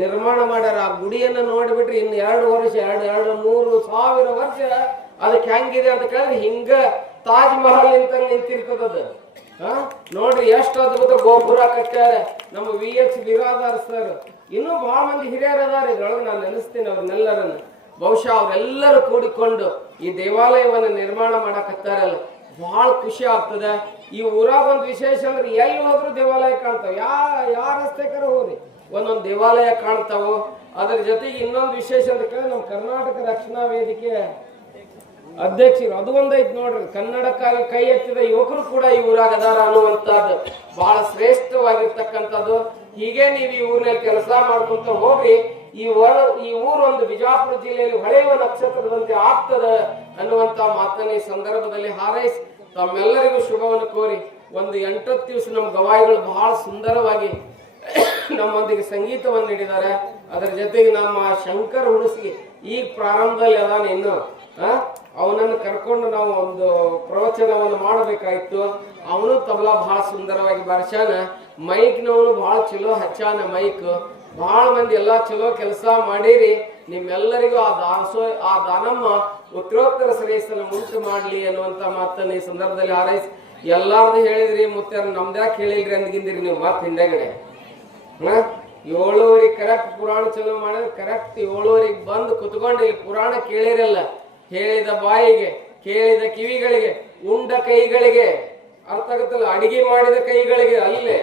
ನಿರ್ಮಾಣ ಮಾಡ್ಯಾರ. ಆ ಗುಡಿಯನ್ನ ನೋಡಿಬಿಟ್ರೆ ಇನ್ನು 2 ವರ್ಷ, 200,000 ವರ್ಷ ಅದಕ್ಕೆ ಹೆಂಗಿದೆ ಅಂತ ಕೇಳಿದ್ರೆ ಹಿಂಗ ತಾಜ್ ಮಹಲ್ ನಿಂತಿರ್ತದ. ನೋಡ್ರಿ ಎಷ್ಟು ಅದ್ಭುತ ಗೋಪುರ ಕಟ್ಟ್ಯಾರ ನಮ್ಮ VH ಬಿರಾದಾರ್ ಸರ್. ಇನ್ನೂ ಬಹಳ ಮಂದಿ ಹಿರಿಯರು ಅದಾರ ಇದ್ರೊಳಗೆ, ನಾನು ನೆನೆಸ್ತೀನಿ ಅವ್ರನ್ನೆಲ್ಲರನ್ನ. ಬಹುಶಃ ಅವರೆಲ್ಲರೂ ಕೂಡಿಕೊಂಡು ಈ ದೇವಾಲಯವನ್ನು ನಿರ್ಮಾಣ ಮಾಡಕತ್ತಾರಲ್ಲ, ಬಹಳ ಖುಷಿ ಆಗ್ತದೆ. ಈ ಊರಾಗ ಒಂದು ವಿಶೇಷ ಅಂದ್ರೆ ಎಲ್ಲಿ ಹೋದ್ರು ದೇವಾಲಯ ಕಾಣ್ತಾವ. ಯಾವ ರಸ್ತೆಕರ ಹೋಗ್ರಿ ಒಂದೊಂದು ದೇವಾಲಯ ಕಾಣ್ತಾವು. ಅದ್ರ ಜೊತೆಗೆ ಇನ್ನೊಂದು ವಿಶೇಷ ಅಂತ ಕೇಳಿದ್ರೆ ನಮ್ಮ ಕರ್ನಾಟಕ ರಕ್ಷಣಾ ವೇದಿಕೆ ಅಧ್ಯಕ್ಷರು ಅದು ಒಂದೈತ್ ನೋಡ್ರಿ. ಕನ್ನಡಕ್ಕಾಗಿ ಕೈ ಎತ್ತಿದ ಯುವಕರು ಕೂಡ ಈ ಊರಾಗ ಅದಾರ ಅನ್ನುವಂಥದ್ದು ಬಹಳ ಶ್ರೇಷ್ಠವಾಗಿರ್ತಕ್ಕಂಥದ್ದು. ಹೀಗೆ ನೀವು ಈ ಊರಿನಲ್ಲಿ ಕೆಲಸ ಮಾಡ್ಕೊಂತ ಹೋಗ್ರಿ. ಈ ಊರು ಒಂದು ಬಿಜಾಪುರ ಜಿಲ್ಲೆಯಲ್ಲಿ ಹೊಳೆಯುವ ನಕ್ಷತ್ರದಂತೆ ಆಗ್ತದ ಅನ್ನುವಂತ ಮಾತನ್ನ ಈ ಸಂದರ್ಭದಲ್ಲಿ ಹಾರೈಸಿ ತಮ್ಮೆಲ್ಲರಿಗೂ ಶುಭವನ್ನು ಕೋರಿ ಒಂದು 8 ದಿವಸ ನಮ್ಮ ಗವಾಯಿಗಳು ಬಹಳ ಸುಂದರವಾಗಿ ನಮ್ಮೊಂದಿಗೆ ಸಂಗೀತವನ್ನು ನೀಡಿದ್ದಾರೆ. ಅದರ ಜೊತೆಗೆ ನಮ್ಮ ಶಂಕರ್ ಹುಣಸಿಗೆ ಈಗ ಪ್ರಾರಂಭದಲ್ಲಿ ಅದಾನ, ಇನ್ನು ಅವನನ್ನು ಕರ್ಕೊಂಡು ನಾವು ಒಂದು ಪ್ರವಚನವನ್ನು ಮಾಡಬೇಕಾಯ್ತು. ಅವನು ತಬಲಾ ಬಹಳ ಸುಂದರವಾಗಿ ಬಾರಿಸ್ಯಾನ. ಮೈಕ್ನವನು ಬಹಳ ಚಲೋ ಹಚ್ಚಾನ ಮೈಕ್. ಬಹಳ ಮಂದಿ ಎಲ್ಲಾ ಚಲೋ ಕೆಲಸ ಮಾಡಿರಿ. ನಿಮ್ಮೆಲ್ಲರಿಗೂ ಆ ದಾನಮ್ಮ ಉತ್ತರೋತ್ತರ ಶ್ರೇಯಸ್ಸನ್ನು ಉಂಟು ಮಾಡ್ಲಿ ಅನ್ನುವಂತ ಮಾತನ್ನ ಈ ಸಂದರ್ಭದಲ್ಲಿ ಹಾರೈಸಿ ಎಲ್ಲಾರ್ದು ಹೇಳಿದ್ರಿ. ಮುತ್ತಾರ ನಮ್ದ್ಯಾಕೆ ಹೇಳಿಲ್ರಿ ಅಂದ್ಗಿಂದಿರಿ ನೀವು ಮತ್ತೆ ಹಿಂದೆಗಡೆ 7:30 ಕರೆಕ್ಟ್ ಪುರಾಣ ಚಲೋ ಮಾಡಿದ್ರೆ ಕರೆಕ್ಟ್ 7:30 ಬಂದು ಕುತ್ಕೊಂಡು ಇಲ್ಲಿ ಪುರಾಣ ಕೇಳಿರಲ್ಲ. ಹೇಳಿದ ಬಾಯಿಗೆ, ಕೇಳಿದ ಕಿವಿಗಳಿಗೆ, ಉಂಡ ಕೈಗಳಿಗೆ, ಅರ್ಥ ಆಗುತ್ತಲ್ಲ, ಅಡಿಗೆ ಮಾಡಿದ ಕೈಗಳಿಗೆ, ಅಲ್ಲೇ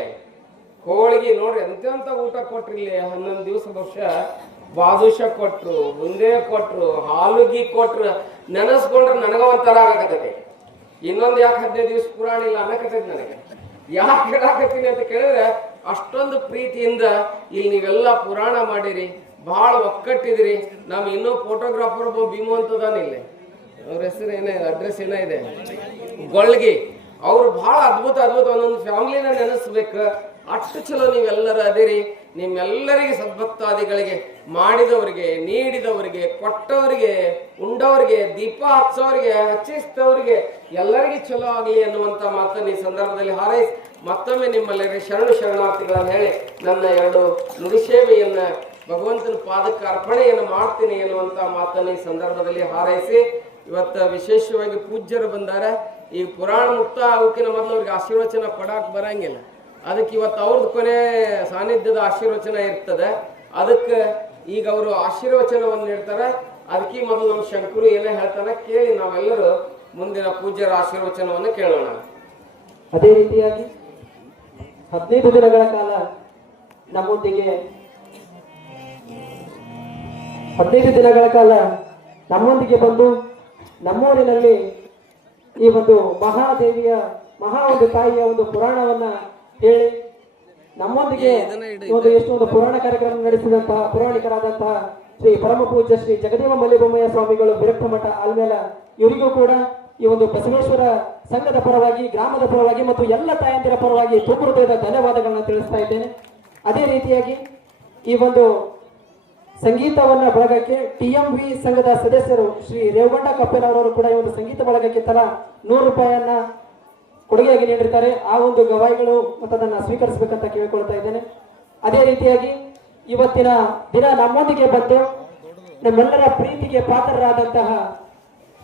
ಹೋಳಿಗೆ ನೋಡ್ರಿ ಎಂತೆಂತ ಊಟ ಕೊಟ್ರಿ ಇಲ್ಲಿ 11 ದಿವಸ. ಬಹುಶಃ ಬಾದುಷ ಕೊಟ್ರು, ಬುಂದೆ ಕೊಟ್ರು, ಹಾಲುಗಿ ಕೊಟ್ರು. ನೆನೆಸ್ಕೊಂಡ್ರೆ ನನಗ ಒಂಥರ ಆಗಕತ್ತೈತಿ. ಇನ್ನೊಂದು ಯಾಕೆ 15 ದಿವಸ ಪುರಾಣ ಇಲ್ಲ ಅನ್ನಕತ್ತೈತಿ ನನಗೆ. ಯಾಕೆ ಹೇಳಾಕತ್ತೀನಿ ಅಂತ ಕೇಳಿದ್ರೆ ಅಷ್ಟೊಂದು ಪ್ರೀತಿಯಿಂದ ಇಲ್ಲಿ ನೀವೆಲ್ಲ ಪುರಾಣ ಮಾಡಿರಿ, ಬಹಳ ಒಕ್ಕಟ್ಟಿದ್ರಿ. ನಮ್ ಇನ್ನೂ ಫೋಟೋಗ್ರಾಫರ್ ಭೀಮು ಅಂತದಾನ ಇಲ್ಲಿ, ಅವ್ರ ಹೆಸರು ಏನಿದೆ, ಅಡ್ರೆಸ್ ಏನಿದೆ, ಗೊಳ್ಗಿ. ಅವ್ರು ಬಹಳ ಅದ್ಭುತ ಒಂದೊಂದು ಫ್ಯಾಮಿಲಿನ ನೆನೆಸ್ಬೇಕು. ಅಷ್ಟು ಚಲೋ ನೀವೆಲ್ಲರೂ ಅದಿರಿ. ನಿಮ್ಮೆಲ್ಲರಿಗೆ ಸದ್ಭಕ್ತಾದಿಗಳಿಗೆ, ಮಾಡಿದವರಿಗೆ, ನೀಡಿದವರಿಗೆ, ಕೊಟ್ಟವರಿಗೆ, ಉಂಡವರಿಗೆ, ದೀಪ ಹಚ್ಚೋರಿಗೆ, ಹಚ್ಚಿಸಿದವರಿಗೆ ಎಲ್ಲರಿಗೆ ಚಲೋ ಆಗಲಿ ಅನ್ನುವಂಥ ಮಾತನ್ನು ಈ ಸಂದರ್ಭದಲ್ಲಿ ಹಾರೈಸಿ ಮತ್ತೊಮ್ಮೆ ನಿಮ್ಮಲ್ಲಿ ಶರಣಾರ್ಥಿಗಳನ್ನು ಹೇಳಿ ನನ್ನ 2 ನುಡಿ ಸೇವೆಯನ್ನ ಭಗವಂತನ ಪಾದಕ್ಕೆ ಅರ್ಪಣೆಯನ್ನು ಮಾಡ್ತೀನಿ ಎನ್ನುವಂಥ ಮಾತನ್ನು ಈ ಸಂದರ್ಭದಲ್ಲಿ ಹಾರೈಸಿ ಇವತ್ತು ವಿಶೇಷವಾಗಿ ಪೂಜ್ಯರು ಬಂದಾರ. ಈ ಪುರಾಣ ಮುಕ್ತ ಅವಕ್ಕಿನ ಮೊದಲು ಅವ್ರಿಗೆ ಆಶೀರ್ವಚನ ಕೊಡಕ್ಕೆ ಬರಂಗಿಲ್ಲ. ಅದಕ್ಕೆ ಇವತ್ತು ಅವ್ರದ್ದು ಕೊನೆ ಸಾನ್ನಿಧ್ಯದ ಆಶೀರ್ವಚನ ಇರ್ತದೆ. ಅದಕ್ಕೆ ಈಗ ಅವರು ಆಶೀರ್ವಚನವನ್ನು ನೀಡ್ತಾರೆ. ಅದಕ್ಕೆ ಮೊದಲು ನಮ್ಮ ಶಂಕರು ಏನೇ ಹೇಳ್ತಾನೆ ಕೇಳಿ ನಾವೆಲ್ಲರೂ ಮುಂದಿನ ಪೂಜ್ಯರ ಆಶೀರ್ವಚನವನ್ನು ಕೇಳೋಣ. ಅದೇ ರೀತಿಯಾಗಿ 15 ದಿನಗಳ ಕಾಲ ನಮ್ಮೊಂದಿಗೆ 15 ದಿನಗಳ ಕಾಲ ನಮ್ಮೊಂದಿಗೆ ಬಂದು ನಮ್ಮೂರಿನಲ್ಲಿ ಈ ಒಂದು ಮಹಾದೇವಿಯ ಒಂದು ತಾಯಿಯ ಒಂದು ಪುರಾಣವನ್ನ ಹೇಳಿ ನಮ್ಮೊಂದಿಗೆ ಎಷ್ಟೊಂದು ಪುರಾಣ ಕಾರ್ಯಕ್ರಮ ನಡೆಸಿದಂತಹ ಪುರಾಣಿಕರಾದಂತಹ ಶ್ರೀ ಪರಮ ಪೂಜ್ಯ ಶ್ರೀ ಜಗದೇವ ಮಲ್ಲಿಬೊಮ್ಮಯ್ಯ ಸ್ವಾಮಿಗಳು ವಿರಕ್ತ ಮಠ ಆಲ್ಮೇಲ ಇವರಿಗೂ ಕೂಡ ಈ ಒಂದು ಬಸವೇಶ್ವರ ಸಂಘದ ಪರವಾಗಿ, ಗ್ರಾಮದ ಪರವಾಗಿ ಮತ್ತು ಎಲ್ಲ ತಾಯಂದಿರ ಪರವಾಗಿ ತುಂಬ ಹೃದಯದ ಧನ್ಯವಾದಗಳನ್ನ ತಿಳಿಸ್ತಾ ಇದ್ದೇನೆ. ಅದೇ ರೀತಿಯಾಗಿ ಈ ಒಂದು ಸಂಗೀತವನ್ನ ಬಳಗಕ್ಕೆ TMV ಸಂಘದ ಸದಸ್ಯರು ಶ್ರೀ ರೇವಗೊಂಡ ಕಪ್ಪೆನವರವರು ಕೂಡ ಈ ಒಂದು ಸಂಗೀತ ಬಳಗಕ್ಕೆ ತಲಾ 100 ರೂಪಾಯಿಯನ್ನ ಕೊಡುಗೆಯಾಗಿ ನೀಡಿರ್ತಾರೆ. ಆ ಒಂದು ಗವಾಯಿಗಳು ಮತ್ತು ಅದನ್ನು ಸ್ವೀಕರಿಸಬೇಕಂತ ಕೇಳಿಕೊಳ್ತಾ ಇದ್ದೇನೆ. ಅದೇ ರೀತಿಯಾಗಿ ಇವತ್ತಿನ ದಿನ ನಮ್ಮೊಂದಿಗೆ ಬಂದು ನಮ್ಮೆಲ್ಲರ ಪ್ರೀತಿಗೆ ಪಾತ್ರರಾದಂತಹ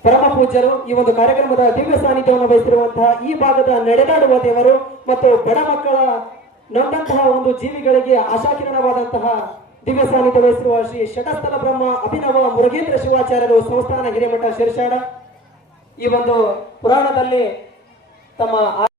ಪರಮ ಪೂಜ್ಯರು ಈ ಒಂದು ಕಾರ್ಯಕ್ರಮದ ದಿವ್ಯ ಸಾನ್ನಿಧ್ಯವನ್ನು ವಹಿಸಿರುವಂತಹ ಈ ಭಾಗದ ನಡೆದಾಡುವ ದೇವರು ಮತ್ತು ಬಡ ಮಕ್ಕಳ ನೊಂದಂತಹ ಒಂದು ಜೀವಿಗಳಿಗೆ ಆಶಾಕಿರಣವಾದಂತಹ ದಿವ್ಯ ಸಾನ್ನಿಧ್ಯ ವಹಿಸಿರುವ ಶ್ರೀ ಶಟಸ್ಥಲ ಬ್ರಹ್ಮ ಅಭಿನವ ಮುರುಗೇಂದ್ರ ಶಿವಾಚಾರ್ಯರು ಸಂಸ್ಥಾನ ಹಿರೇಮಠ ಶಿರಸಾಡ ಈ ಒಂದು ಪುರಾಣದಲ್ಲಿ ತಮ್ಮ